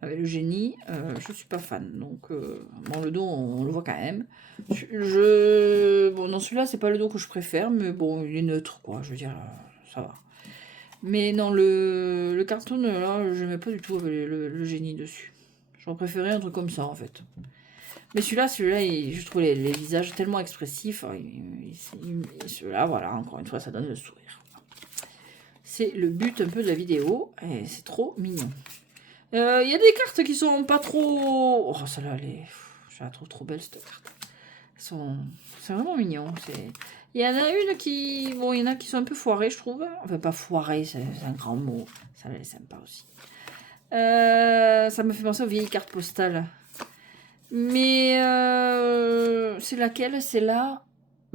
Avec le génie, je suis pas fan. Donc, bon, le dos, on le voit quand même. Bon, dans celui-là, c'est pas le dos que je préfère, mais bon, il est neutre, quoi. Je veux dire, ça va. Mais non, le cartoon, là, je n'aimais pas du tout avec le génie dessus. J'aurais préféré un truc comme ça, en fait. Mais celui-là, je trouve les visages tellement expressifs. Celui-là, voilà, encore une fois, ça donne le sourire. C'est le but un peu de la vidéo, et c'est trop mignon. Il y a des cartes qui sont pas trop... Oh, celle-là, je la trouve trop belle, cette carte. C'est vraiment mignon. Il y en a une qui... Bon, il y en a qui sont un peu foirées, je trouve. Enfin, pas foirées, c'est un grand mot. Ça, elle est sympa aussi. Ça me fait penser aux vieilles cartes postales. Mais... c'est laquelle? C'est là...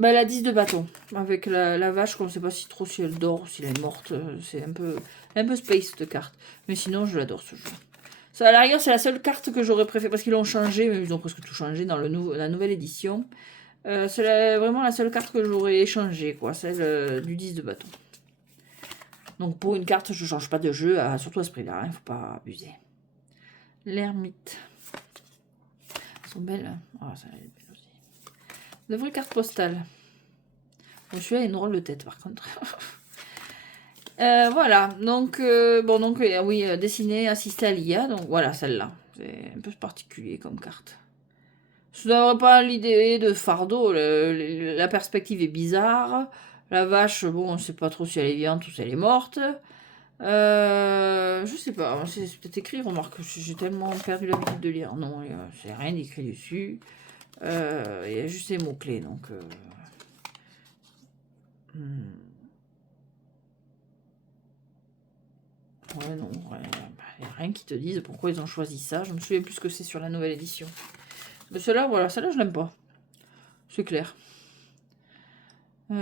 Bah, la 10 de bâton. Avec la vache, qu'on ne sait pas si elle dort ou si elle est morte. C'est un peu space, cette carte. Mais sinon, je l'adore, ce jeu. Ça, à la rigueur, c'est la seule carte que j'aurais préféré. Parce qu'ils l'ont changé, mais ils ont presque tout changé dans la nouvelle édition. C'est vraiment la seule carte que j'aurais échangée, quoi. Celle du 10 de bâton. Donc, pour une carte, je ne change pas de jeu, surtout à ce prix-là. Il ne faut pas abuser. L'ermite. Elles sont belles. Hein. Oh, ça, elle est belle aussi. De vraies cartes postales. Bon, celui-là a une drôle de tête, par contre. Voilà, donc, oui, dessiner, assister à l'IA, donc voilà, celle-là. C'est un peu particulier comme carte. Je n'aurais pas l'idée de fardeau, la perspective est bizarre. La vache, bon, on ne sait pas trop si elle est vivante ou si elle est morte. Je sais pas, c'est peut-être écrit, remarque, j'ai tellement perdu l'habitude de lire. Non, c'est rien d'écrit dessus. Il y a juste les mots-clés, donc... Ouais, non, il n'y a rien qui te dise pourquoi ils ont choisi ça. Je me souviens plus que c'est sur la nouvelle édition. Mais celle-là, voilà, celle-là, je l'aime pas. C'est clair. C'est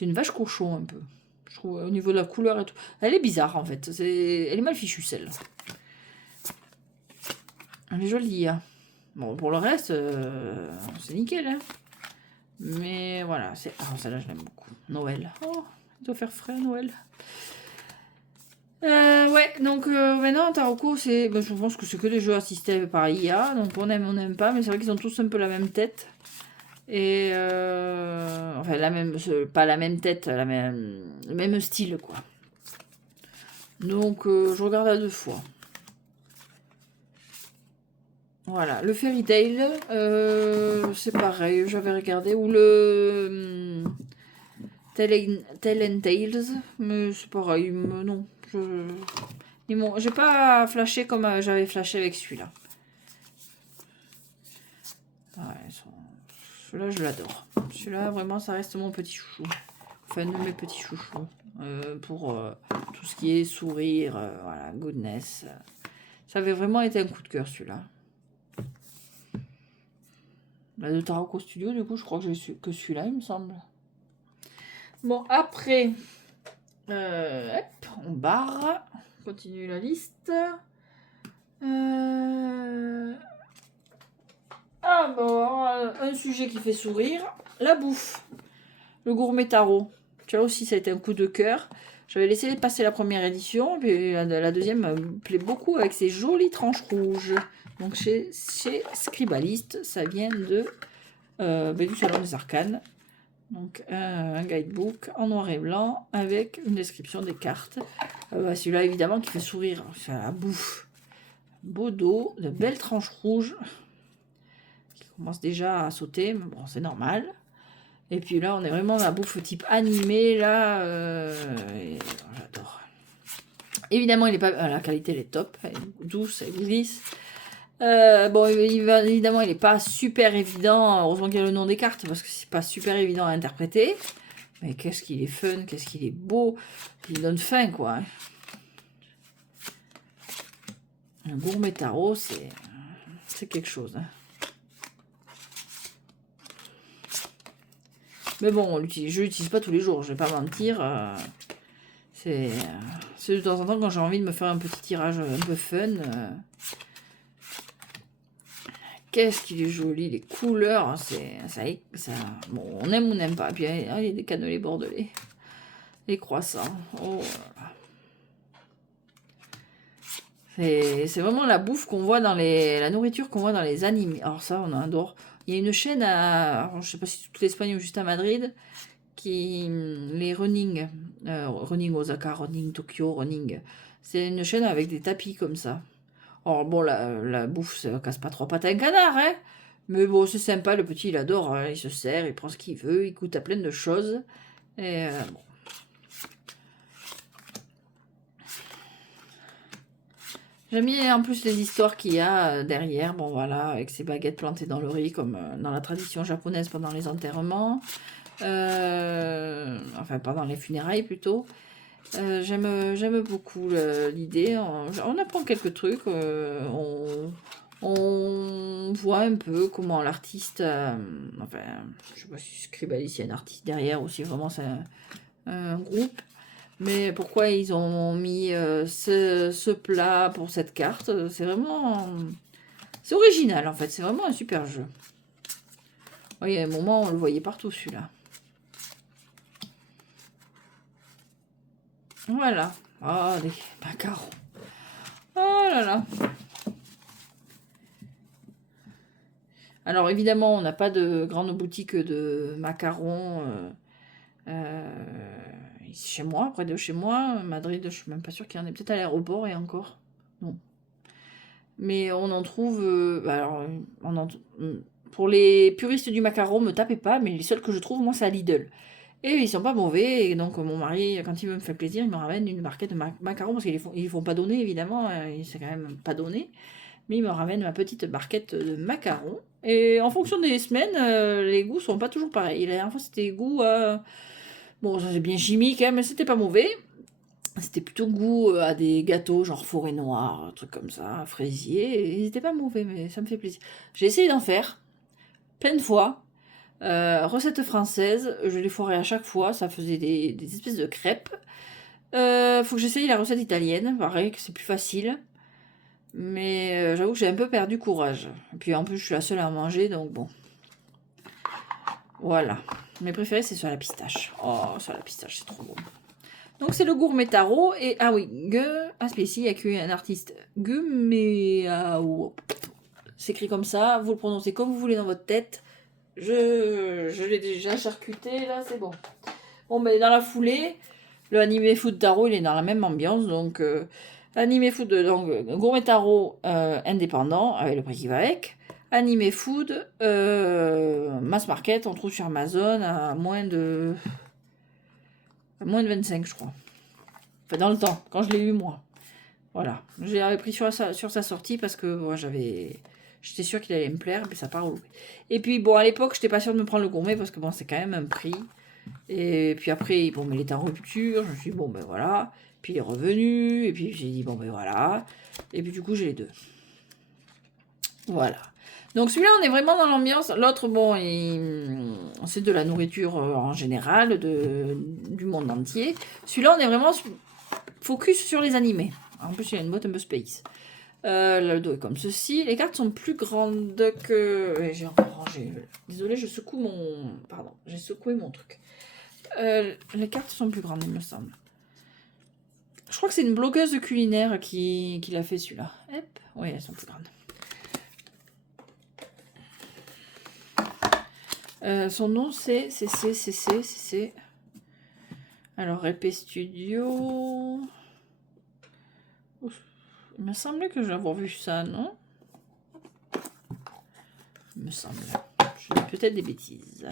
une vache cochon, un peu. Je trouve, au niveau de la couleur et tout. Elle est bizarre, en fait. Elle est mal fichue, celle-là. Elle est jolie, hein. Bon, pour le reste, c'est nickel, hein. Mais voilà, c'est... Ah, celle-là, je l'aime beaucoup. Noël. Oh, il doit faire frais, Noël. Ouais, donc maintenant, Taroko, je pense que c'est que des jeux assistés par IA. Donc on aime pas. Mais c'est vrai qu'ils ont tous un peu la même tête. Et enfin, pas la même tête, le même style, quoi. Donc, je regarde à 2 fois. Voilà, le Fairy Tail, c'est pareil, j'avais regardé. Ou le Tell and Tales, mais c'est pareil, non. J'ai pas flashé comme j'avais flashé avec celui-là. Ouais, celui-là, je l'adore. Celui-là, vraiment, ça reste mon petit chouchou. Enfin, de mes petits chouchous. Pour tout ce qui est sourire, voilà, goodness. Ça avait vraiment été un coup de cœur, celui-là. De Taroko Studio, du coup, je crois que j'ai que celui-là, il me semble. Bon, après, hop, on barre. On continue la liste. Ah bon, un sujet qui fait sourire, la bouffe. Le gourmet tarot. Tu vois aussi, ça a été un coup de cœur. J'avais laissé passer la première édition, puis la deuxième me plaît beaucoup avec ses jolies tranches rouges. Donc chez Scribaliste, ça vient de du Salon des Arcanes. Donc un guidebook en noir et blanc avec une description des cartes. Celui-là évidemment qui fait sourire, c'est la bouffe. Beau dos, de belles tranches rouges qui commencent déjà à sauter, mais bon c'est normal. Et puis là on est vraiment dans la bouffe type animé là, j'adore. Évidemment il est pas, la qualité elle est top, elle est douce, elle glisse. Bon, évidemment, il n'est pas super évident. Heureusement qu'il y a le nom des cartes, parce que c'est pas super évident à interpréter. Mais qu'est-ce qu'il est fun, qu'est-ce qu'il est beau. Il donne faim, quoi. Un gourmet tarot, c'est quelque chose. Hein. Mais bon, je l'utilise pas tous les jours, je vais pas mentir. C'est de temps en temps quand j'ai envie de me faire un petit tirage un peu fun. Qu'est-ce qu'il est joli, les couleurs, hein, ça, bon, on aime ou on n'aime pas. Puis il y a des cannelés bordelais, les croissants. Oh, c'est vraiment la bouffe qu'on voit dans la nourriture qu'on voit dans les animés. Alors ça, on adore. Il y a une chaîne alors, je sais pas si c'est toute l'Espagne ou juste à Madrid, les Running, Running Osaka, Running Tokyo, Running. C'est une chaîne avec des tapis comme ça. Alors bon, la bouffe, ça casse pas trois pattes à un canard, hein. Mais bon, c'est sympa, le petit, il adore, hein, il se sert, il prend ce qu'il veut, il goûte à plein de choses. Et bon. J'aime bien en plus les histoires qu'il y a derrière, bon voilà, avec ces baguettes plantées dans le riz, comme dans la tradition japonaise pendant les enterrements. Enfin, pendant les funérailles plutôt. J'aime beaucoup l'idée. On apprend quelques trucs. On voit un peu comment l'artiste. Enfin, je sais pas si Scribalis, il y a un artiste derrière ou si vraiment c'est un groupe. Mais pourquoi ils ont mis ce plat pour cette carte? C'est vraiment. C'est original en fait. C'est vraiment un super jeu. Oui, il y a un moment, on le voyait partout celui-là. Voilà. Oh, des macarons. Oh là là. Alors évidemment, on n'a pas de grande boutique de macarons chez moi, près de chez moi. Madrid, je suis même pas sûre qu'il y en ait, peut-être à l'aéroport et encore. Non. Mais on en trouve. Alors, pour les puristes du macaron, me tapez pas, mais les seuls que je trouve, moi, c'est à Lidl. Et ils sont pas mauvais. Et donc, mon mari, quand il veut me faire plaisir, il me ramène une barquette de macarons, parce qu'ils font pas donner, évidemment. C'est quand même pas donné. Mais il me ramène ma petite barquette de macarons. Et en fonction des semaines, les goûts sont pas toujours pareils. La dernière fois, c'était goût. Bon, ça c'est bien chimique, hein, mais c'était pas mauvais. C'était plutôt goût à des gâteaux, genre forêt noire, un truc comme ça, fraisier. Ils étaient pas mauvais, mais ça me fait plaisir. J'ai essayé d'en faire plein de fois. Recette française, je les foirais à chaque fois. Ça faisait des espèces de crêpes. Faut que j'essaye la recette italienne. Pareil, que c'est plus facile. Mais j'avoue que j'ai un peu perdu courage. Et puis en plus, je suis la seule à en manger, donc bon. Voilà. Mes préférés, c'est sur la pistache. Oh, sur la pistache, c'est trop bon. Donc c'est le gourmet tarot. Et ah oui, ici, il y a qu'un artiste. Guméao. C'est écrit comme ça. Vous le prononcez comme vous voulez dans votre tête. Je l'ai déjà charcuté, là, c'est bon. Bon, mais dans la foulée, le Anime Food Taro, il est dans la même ambiance. Donc, Anime Food, donc, Gourmet Taro indépendant, avec le prix qui va avec. Anime Food, Mass Market, on trouve sur Amazon à moins de 25, je crois. Enfin, dans le temps, quand je l'ai eu, moi. Voilà. J'ai pris sur sa sortie parce que bon, j'étais sûre qu'il allait me plaire, mais ça part au. Et puis, bon, à l'époque, j'étais pas sûre de me prendre le gourmet parce que bon, c'est quand même un prix. Et puis après, bon, mais il était en rupture. Je me suis dit, bon, ben voilà. Puis il est revenu. Et puis j'ai dit, bon, ben voilà. Et puis du coup, j'ai les deux. Voilà. Donc celui-là, on est vraiment dans l'ambiance. L'autre, bon, c'est de la nourriture en général, du monde entier. Celui-là, on est vraiment focus sur les animés. En plus, il y a une boîte un peu space. Le dos est comme ceci. Les cartes sont plus grandes que... Ouais, j'ai encore rangé. Désolée, je secoue mon... Pardon, j'ai secoué mon truc. Les cartes sont plus grandes, il me semble. Je crois que c'est une blogueuse de culinaire qui l'a fait celui-là. Hop. Oui, elles sont plus grandes. Son nom c'est CC. Alors, Répé Studio. Il me semblait que j'avais vu ça, non? Il me semble. Je dis peut-être des bêtises.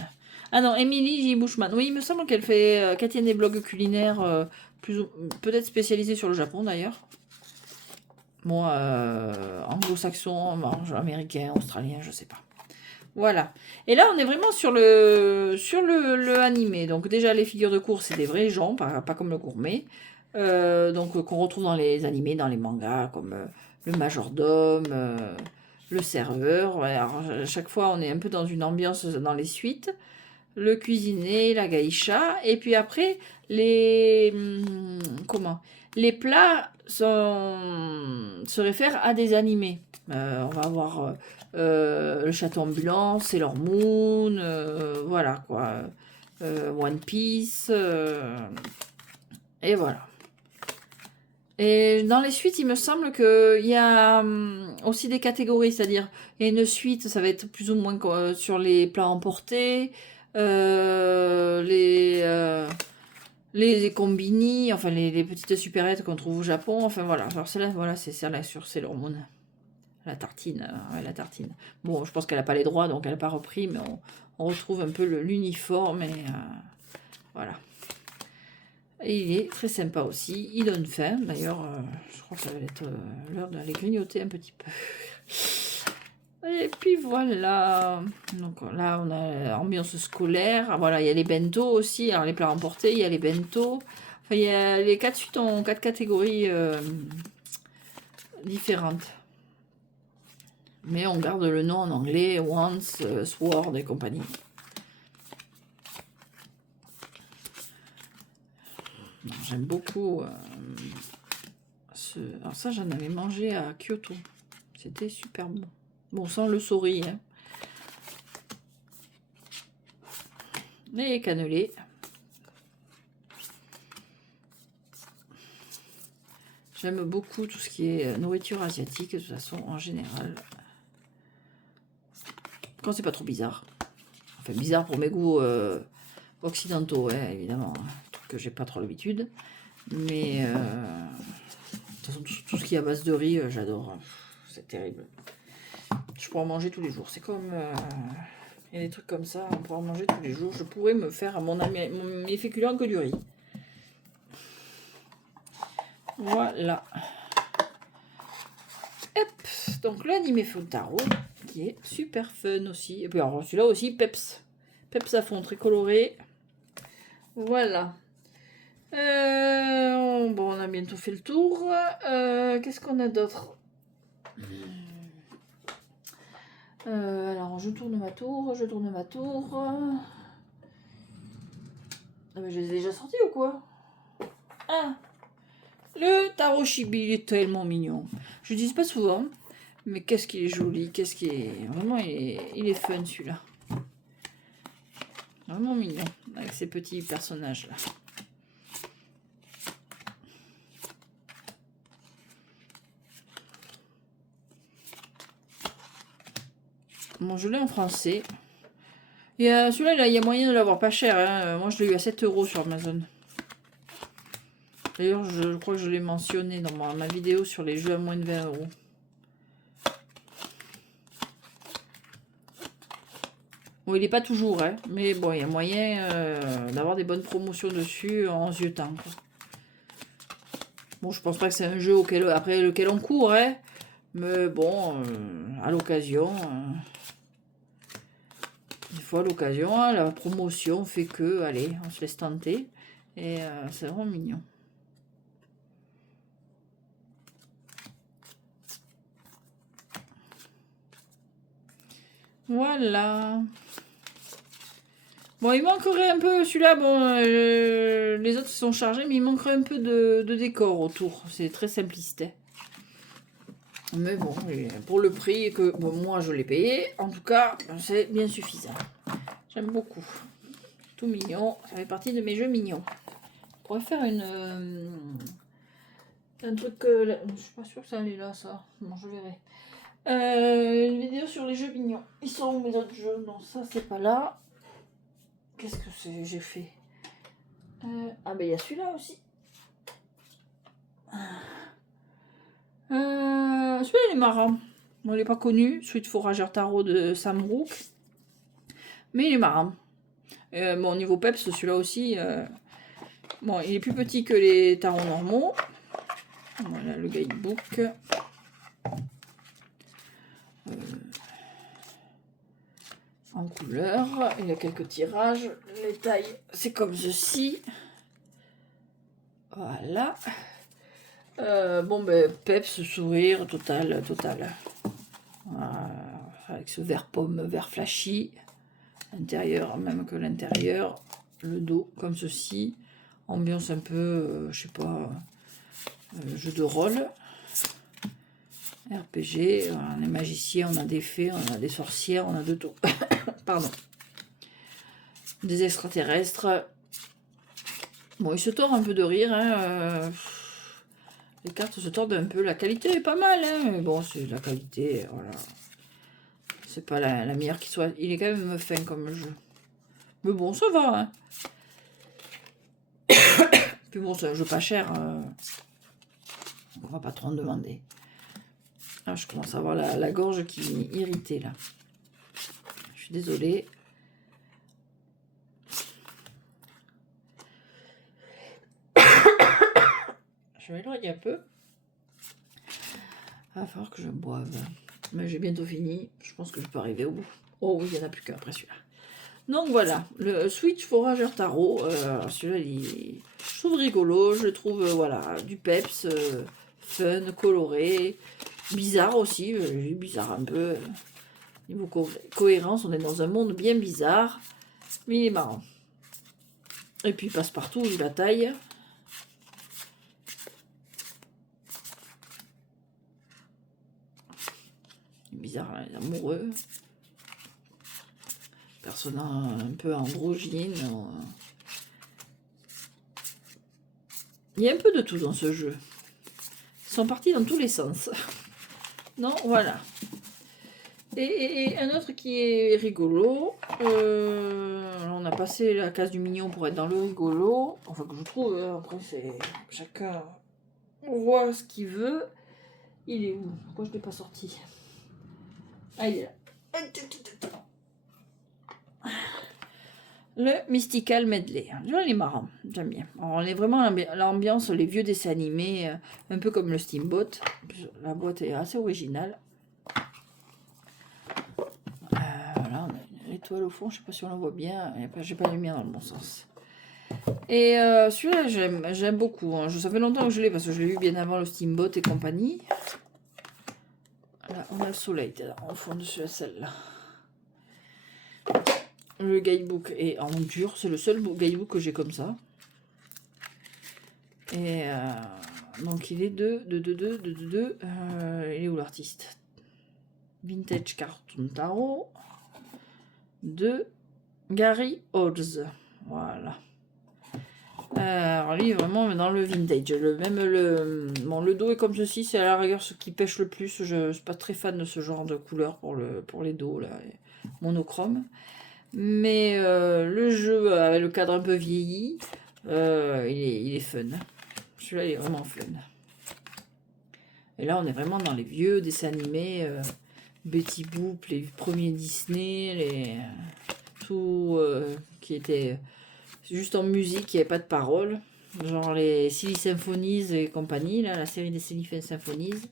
Ah non, Émilie J. Bushman. Oui, il me semble qu'elle fait, qu'elle tient des blogs culinaires, peut-être spécialisés sur le Japon d'ailleurs. Moi, anglo-saxon, américain, australien, je sais pas. Voilà. Et là, on est vraiment sur le animé. Donc déjà, les figures de course, c'est des vrais gens, pas comme le gourmet. Donc qu'on retrouve dans les animés, dans les mangas, comme le majordome, le serveur. Voilà. Alors, à chaque fois, on est un peu dans une ambiance dans les suites. Le cuisinier, la geisha. Et puis après, comment? Les plats se réfèrent à des animés. On va avoir le château ambulant, Sailor Moon, voilà quoi. One Piece. Et voilà. Et dans les suites, il me semble qu'il y a aussi des catégories, c'est-à-dire il y a une suite, ça va être plus ou moins sur les plats emportés, les combini, enfin les petites supérettes qu'on trouve au Japon, enfin voilà. Alors celle-là, voilà, c'est celle-là sur Sailor Moon. La tartine, ouais, la tartine. Bon, je pense qu'elle n'a pas les droits, donc elle n'a pas repris, mais on retrouve un peu l'uniforme et voilà. Et il est très sympa aussi. Il donne faim. D'ailleurs, je crois que ça va être l'heure d'aller grignoter un petit peu. Et puis voilà. Donc là, on a l'ambiance scolaire. Voilà, il y a les bento aussi. Alors les plats emportés, il y a les bento. Enfin, il y a les 4 suites ont 4 catégories différentes. Mais on garde le nom en anglais, Once, Sword et compagnie. J'aime beaucoup alors ça, j'en avais mangé à Kyoto. C'était super bon. Bon, sans le sori. Hein. Les cannelés. J'aime beaucoup tout ce qui est nourriture asiatique, de toute façon, en général. Quand c'est pas trop bizarre. Enfin, bizarre pour mes goûts occidentaux, ouais, évidemment. Un truc que j'ai pas trop l'habitude. Mais de toute façon, tout ce qui est à base de riz, j'adore. C'est terrible. Je pourrais en manger tous les jours. C'est comme... il y a des trucs comme ça, on pourrait en manger tous les jours. Je pourrais me faire mes féculents que du riz. Voilà. Hop. Donc l'anime Funtaro, qui est super fun aussi. Et puis alors celui-là aussi, peps. Peps à fond, très coloré. Voilà. Bon, on a bientôt fait le tour. Qu'est-ce qu'on a d'autre? Alors, je tourne ma tour. Ah, mais je les ai déjà sortis ou quoi? Ah, le Taro Chibi, il est tellement mignon. Je le dis pas souvent, mais qu'est-ce qu'il est joli, qu'est-ce qu'il est... Vraiment, il est fun, celui-là. Vraiment mignon, avec ces petits personnages-là. Bon, je l'ai en français. Et celui-là, il y a moyen de l'avoir pas cher. Hein. Moi, je l'ai eu à 7 € sur Amazon. D'ailleurs, je crois que je l'ai mentionné dans ma vidéo sur les jeux à moins de 20 €. Bon, il n'est pas toujours, hein, mais bon, il y a moyen d'avoir des bonnes promotions dessus en ziotant. Bon, je pense pas que c'est un jeu après lequel on court, hein, mais bon, à l'occasion, des fois à l'occasion, hein, la promotion fait que, allez, on se laisse tenter, et c'est vraiment mignon. Voilà. Bon, il manquerait un peu, celui-là, bon, les autres sont chargés, mais il manquerait un peu de décor autour. C'est très simpliste. Hein. Mais bon, pour le prix que bon, moi je l'ai payé, en tout cas, c'est bien suffisant. J'aime beaucoup. Tout mignon, ça fait partie de mes jeux mignons. On pourrait faire un truc que... Je suis pas sûre que ça allait là, ça. Bon, je verrai. Une vidéo sur les jeux mignons. Ils sont où mes autres jeux? Non, ça c'est pas là. Qu'est-ce que c'est j'ai fait? Ah ben il y a celui-là aussi. Celui-là il est marrant. Bon, il n'est pas connu. Sweet Forageur Tarot de Sam Rook. Mais il est marrant. Bon, niveau peps, celui-là aussi. Bon, il est plus petit que les tarots normaux. Voilà le guidebook. En couleur. Il y a quelques tirages. Les tailles, c'est comme ceci. Voilà. Bon, ben, peps, sourire, total. Avec ce vert pomme, vert flashy. Intérieur, même que l'intérieur. Le dos, comme ceci. Ambiance un peu, je sais pas, jeu de rôle. RPG, on est magicien, on a des fées, on a des sorcières, on a de tout. Pardon. Des extraterrestres. Bon, il se tord un peu de rire. Hein, les cartes se tordent un peu. La qualité est pas mal, hein, mais bon, c'est la qualité, voilà. C'est pas la meilleure qui soit. Il est quand même fin comme jeu. Mais bon, ça va. Hein. Puis bon, c'est un jeu pas cher. On va pas trop en demander. Ah, je commence à avoir la gorge qui est irritée là. Je suis désolée. Je m'éloigne un peu. Il va falloir que je boive. Mais j'ai bientôt fini. Je pense que je peux arriver au bout. Oh oui, il n'y en a plus qu'un après celui-là. Donc voilà, le Switch Forageur Tarot. Celui-là, je trouve rigolo. Je trouve, voilà, du peps, fun, coloré. Bizarre aussi. Bizarre un peu. Niveau cohérence, on est dans un monde bien bizarre. Mais il est marrant. Et puis il passe partout, vu la taille. Bizarre, les amoureux. Personnage un peu androgyne. Il y a un peu de tout dans ce jeu. Ils sont partis dans tous les sens. Non, voilà. Et un autre qui est rigolo. On a passé la case du mignon pour être dans le rigolo. Enfin, que je trouve. Après, c'est chacun voit ce qu'il veut. Il est où? Pourquoi je ne l'ai pas sorti? Ah, il est là. Le Mystical Medley. Il est marrant, j'aime bien. Alors, on est vraiment l'ambiance, les vieux dessins animés, un peu comme le Steamboat. La boîte est assez originale. Voilà, on a une étoile au fond, je ne sais pas si on la voit bien. J'ai pas la lumière dans le bon sens. Et celui-là, j'aime beaucoup. Hein. Ça fait longtemps que je l'ai parce que je l'ai vu bien avant le Steamboat et compagnie. Là, on a le soleil là, au fond de celle-là. Le guidebook est en dur. C'est le seul guidebook que j'ai comme ça. Et donc il est de il est où l'artiste? Vintage Cartoon Tarot de Gary Holz. Voilà. Alors lui vraiment dans le vintage. Le dos est comme ceci. C'est à la rigueur ce qui pêche le plus. Je suis pas très fan de ce genre de couleur pour les dos là, monochrome. Mais le jeu, avec le cadre un peu vieilli, il est fun. Celui-là, il est vraiment fun. Et là, on est vraiment dans les vieux dessins animés, Betty Boop, les premiers Disney, tout qui était juste en musique, qui n'y avait pas de paroles. Genre les Silly Symphonies et compagnie, là, la série des Silly Symphonies.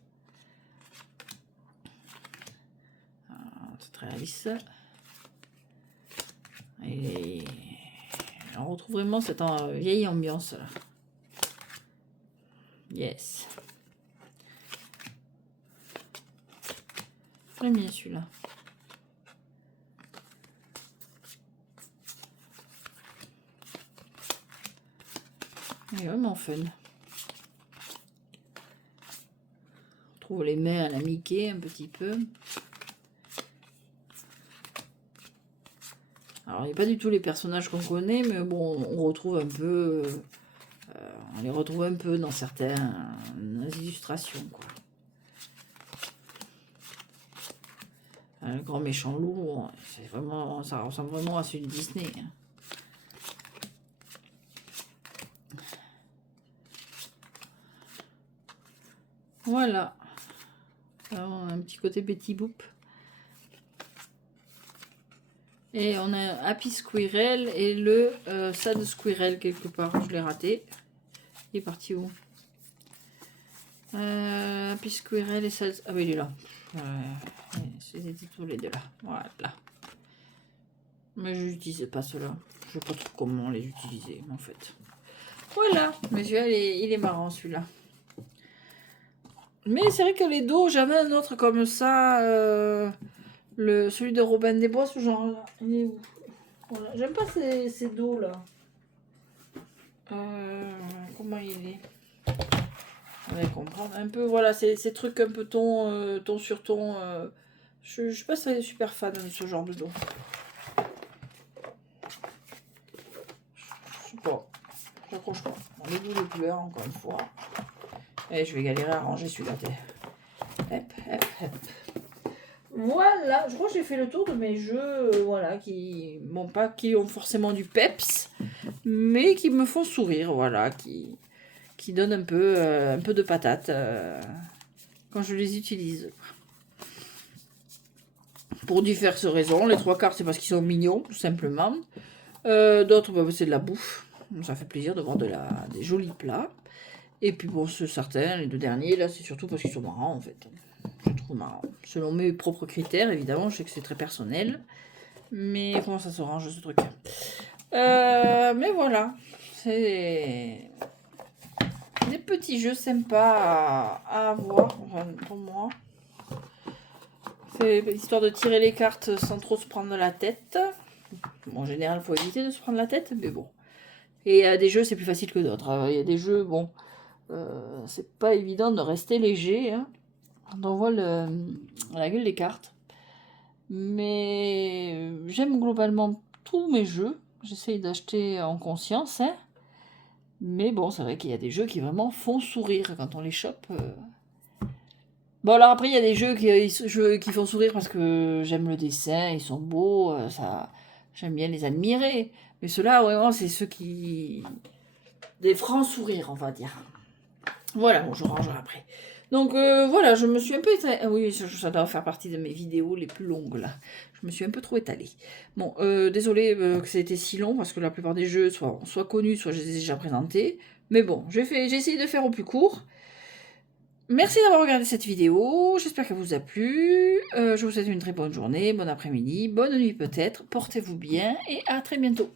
C'est très lisse. Et on retrouve vraiment cette vieille ambiance là. Yes. J'aime bien celui-là. Il est vraiment fun. On trouve les mains à la Mickey un petit peu. Alors, il n'y a pas du tout les personnages qu'on connaît, mais bon, on retrouve un peu... on les retrouve un peu dans certaines illustrations, quoi. Le grand méchant loup, c'est vraiment, ça ressemble vraiment à celui de Disney. Voilà. Alors, on a un petit côté Betty Boop. Et on a un Happy Squirrel et le Sad Squirrel quelque part. Je l'ai raté. Il est parti où? Happy Squirrel et Sad... Ah oui, il est là. C'était tous les deux là. Voilà. Mais je n'utilise pas cela. Je sais pas trop comment les utiliser en fait. Voilà. Mais celui-là, il est marrant celui-là. Mais c'est vrai que les dos, j'avais un autre comme ça. Celui de Robin des Bois, ce genre-là. Il est où? Voilà. J'aime pas ces dos là. Comment il est? On va comprendre un peu. Voilà, ces trucs un peu ton sur ton. Je suis pas super fan de ce genre de dos. Je sais pas. J'accroche pas. On les goûts de couleurs encore une fois. Et je vais galérer à ranger celui-là. Hop. Voilà, je crois que j'ai fait le tour de mes jeux, voilà, qui ont forcément du peps, mais qui me font sourire, voilà, qui donnent un peu de patate quand je les utilise. Pour diverses raisons, les 3/4 c'est parce qu'ils sont mignons, tout simplement. D'autres, c'est de la bouffe, ça fait plaisir de voir des jolis plats. Et puis bon, certains, les 2 derniers, là, c'est surtout parce qu'ils sont marrants, en fait. Je trouve marrant. Selon mes propres critères, évidemment, je sais que c'est très personnel. Mais comment ça se range, ce truc? Mais voilà. C'est des petits jeux sympas à avoir, enfin, pour moi. C'est histoire de tirer les cartes sans trop se prendre la tête. Bon, en général, il faut éviter de se prendre la tête, mais bon. Et des jeux, c'est plus facile que d'autres. Il y a des jeux, bon... c'est pas évident de rester léger hein, quand on voit la gueule des cartes. Mais j'aime globalement tous mes jeux. J'essaye d'acheter en conscience. Hein. Mais bon, c'est vrai qu'il y a des jeux qui vraiment font sourire quand on les chope. Bon, alors après, il y a des jeux qui font sourire parce que j'aime le dessin, ils sont beaux, j'aime bien les admirer. Mais ceux-là, vraiment, c'est ceux qui... des francs sourires, on va dire. Voilà, bon, je rangerai après. Donc voilà, je me suis un peu étalée. Oui, ça doit faire partie de mes vidéos les plus longues là. Je me suis un peu trop étalée. Bon, désolé que ça ait été si long parce que la plupart des jeux soit connus, soit je les ai déjà présentés. Mais bon, j'ai essayé de faire au plus court. Merci d'avoir regardé cette vidéo. J'espère qu'elle vous a plu. Je vous souhaite une très bonne journée, bon après-midi, bonne nuit peut-être. Portez-vous bien et à très bientôt.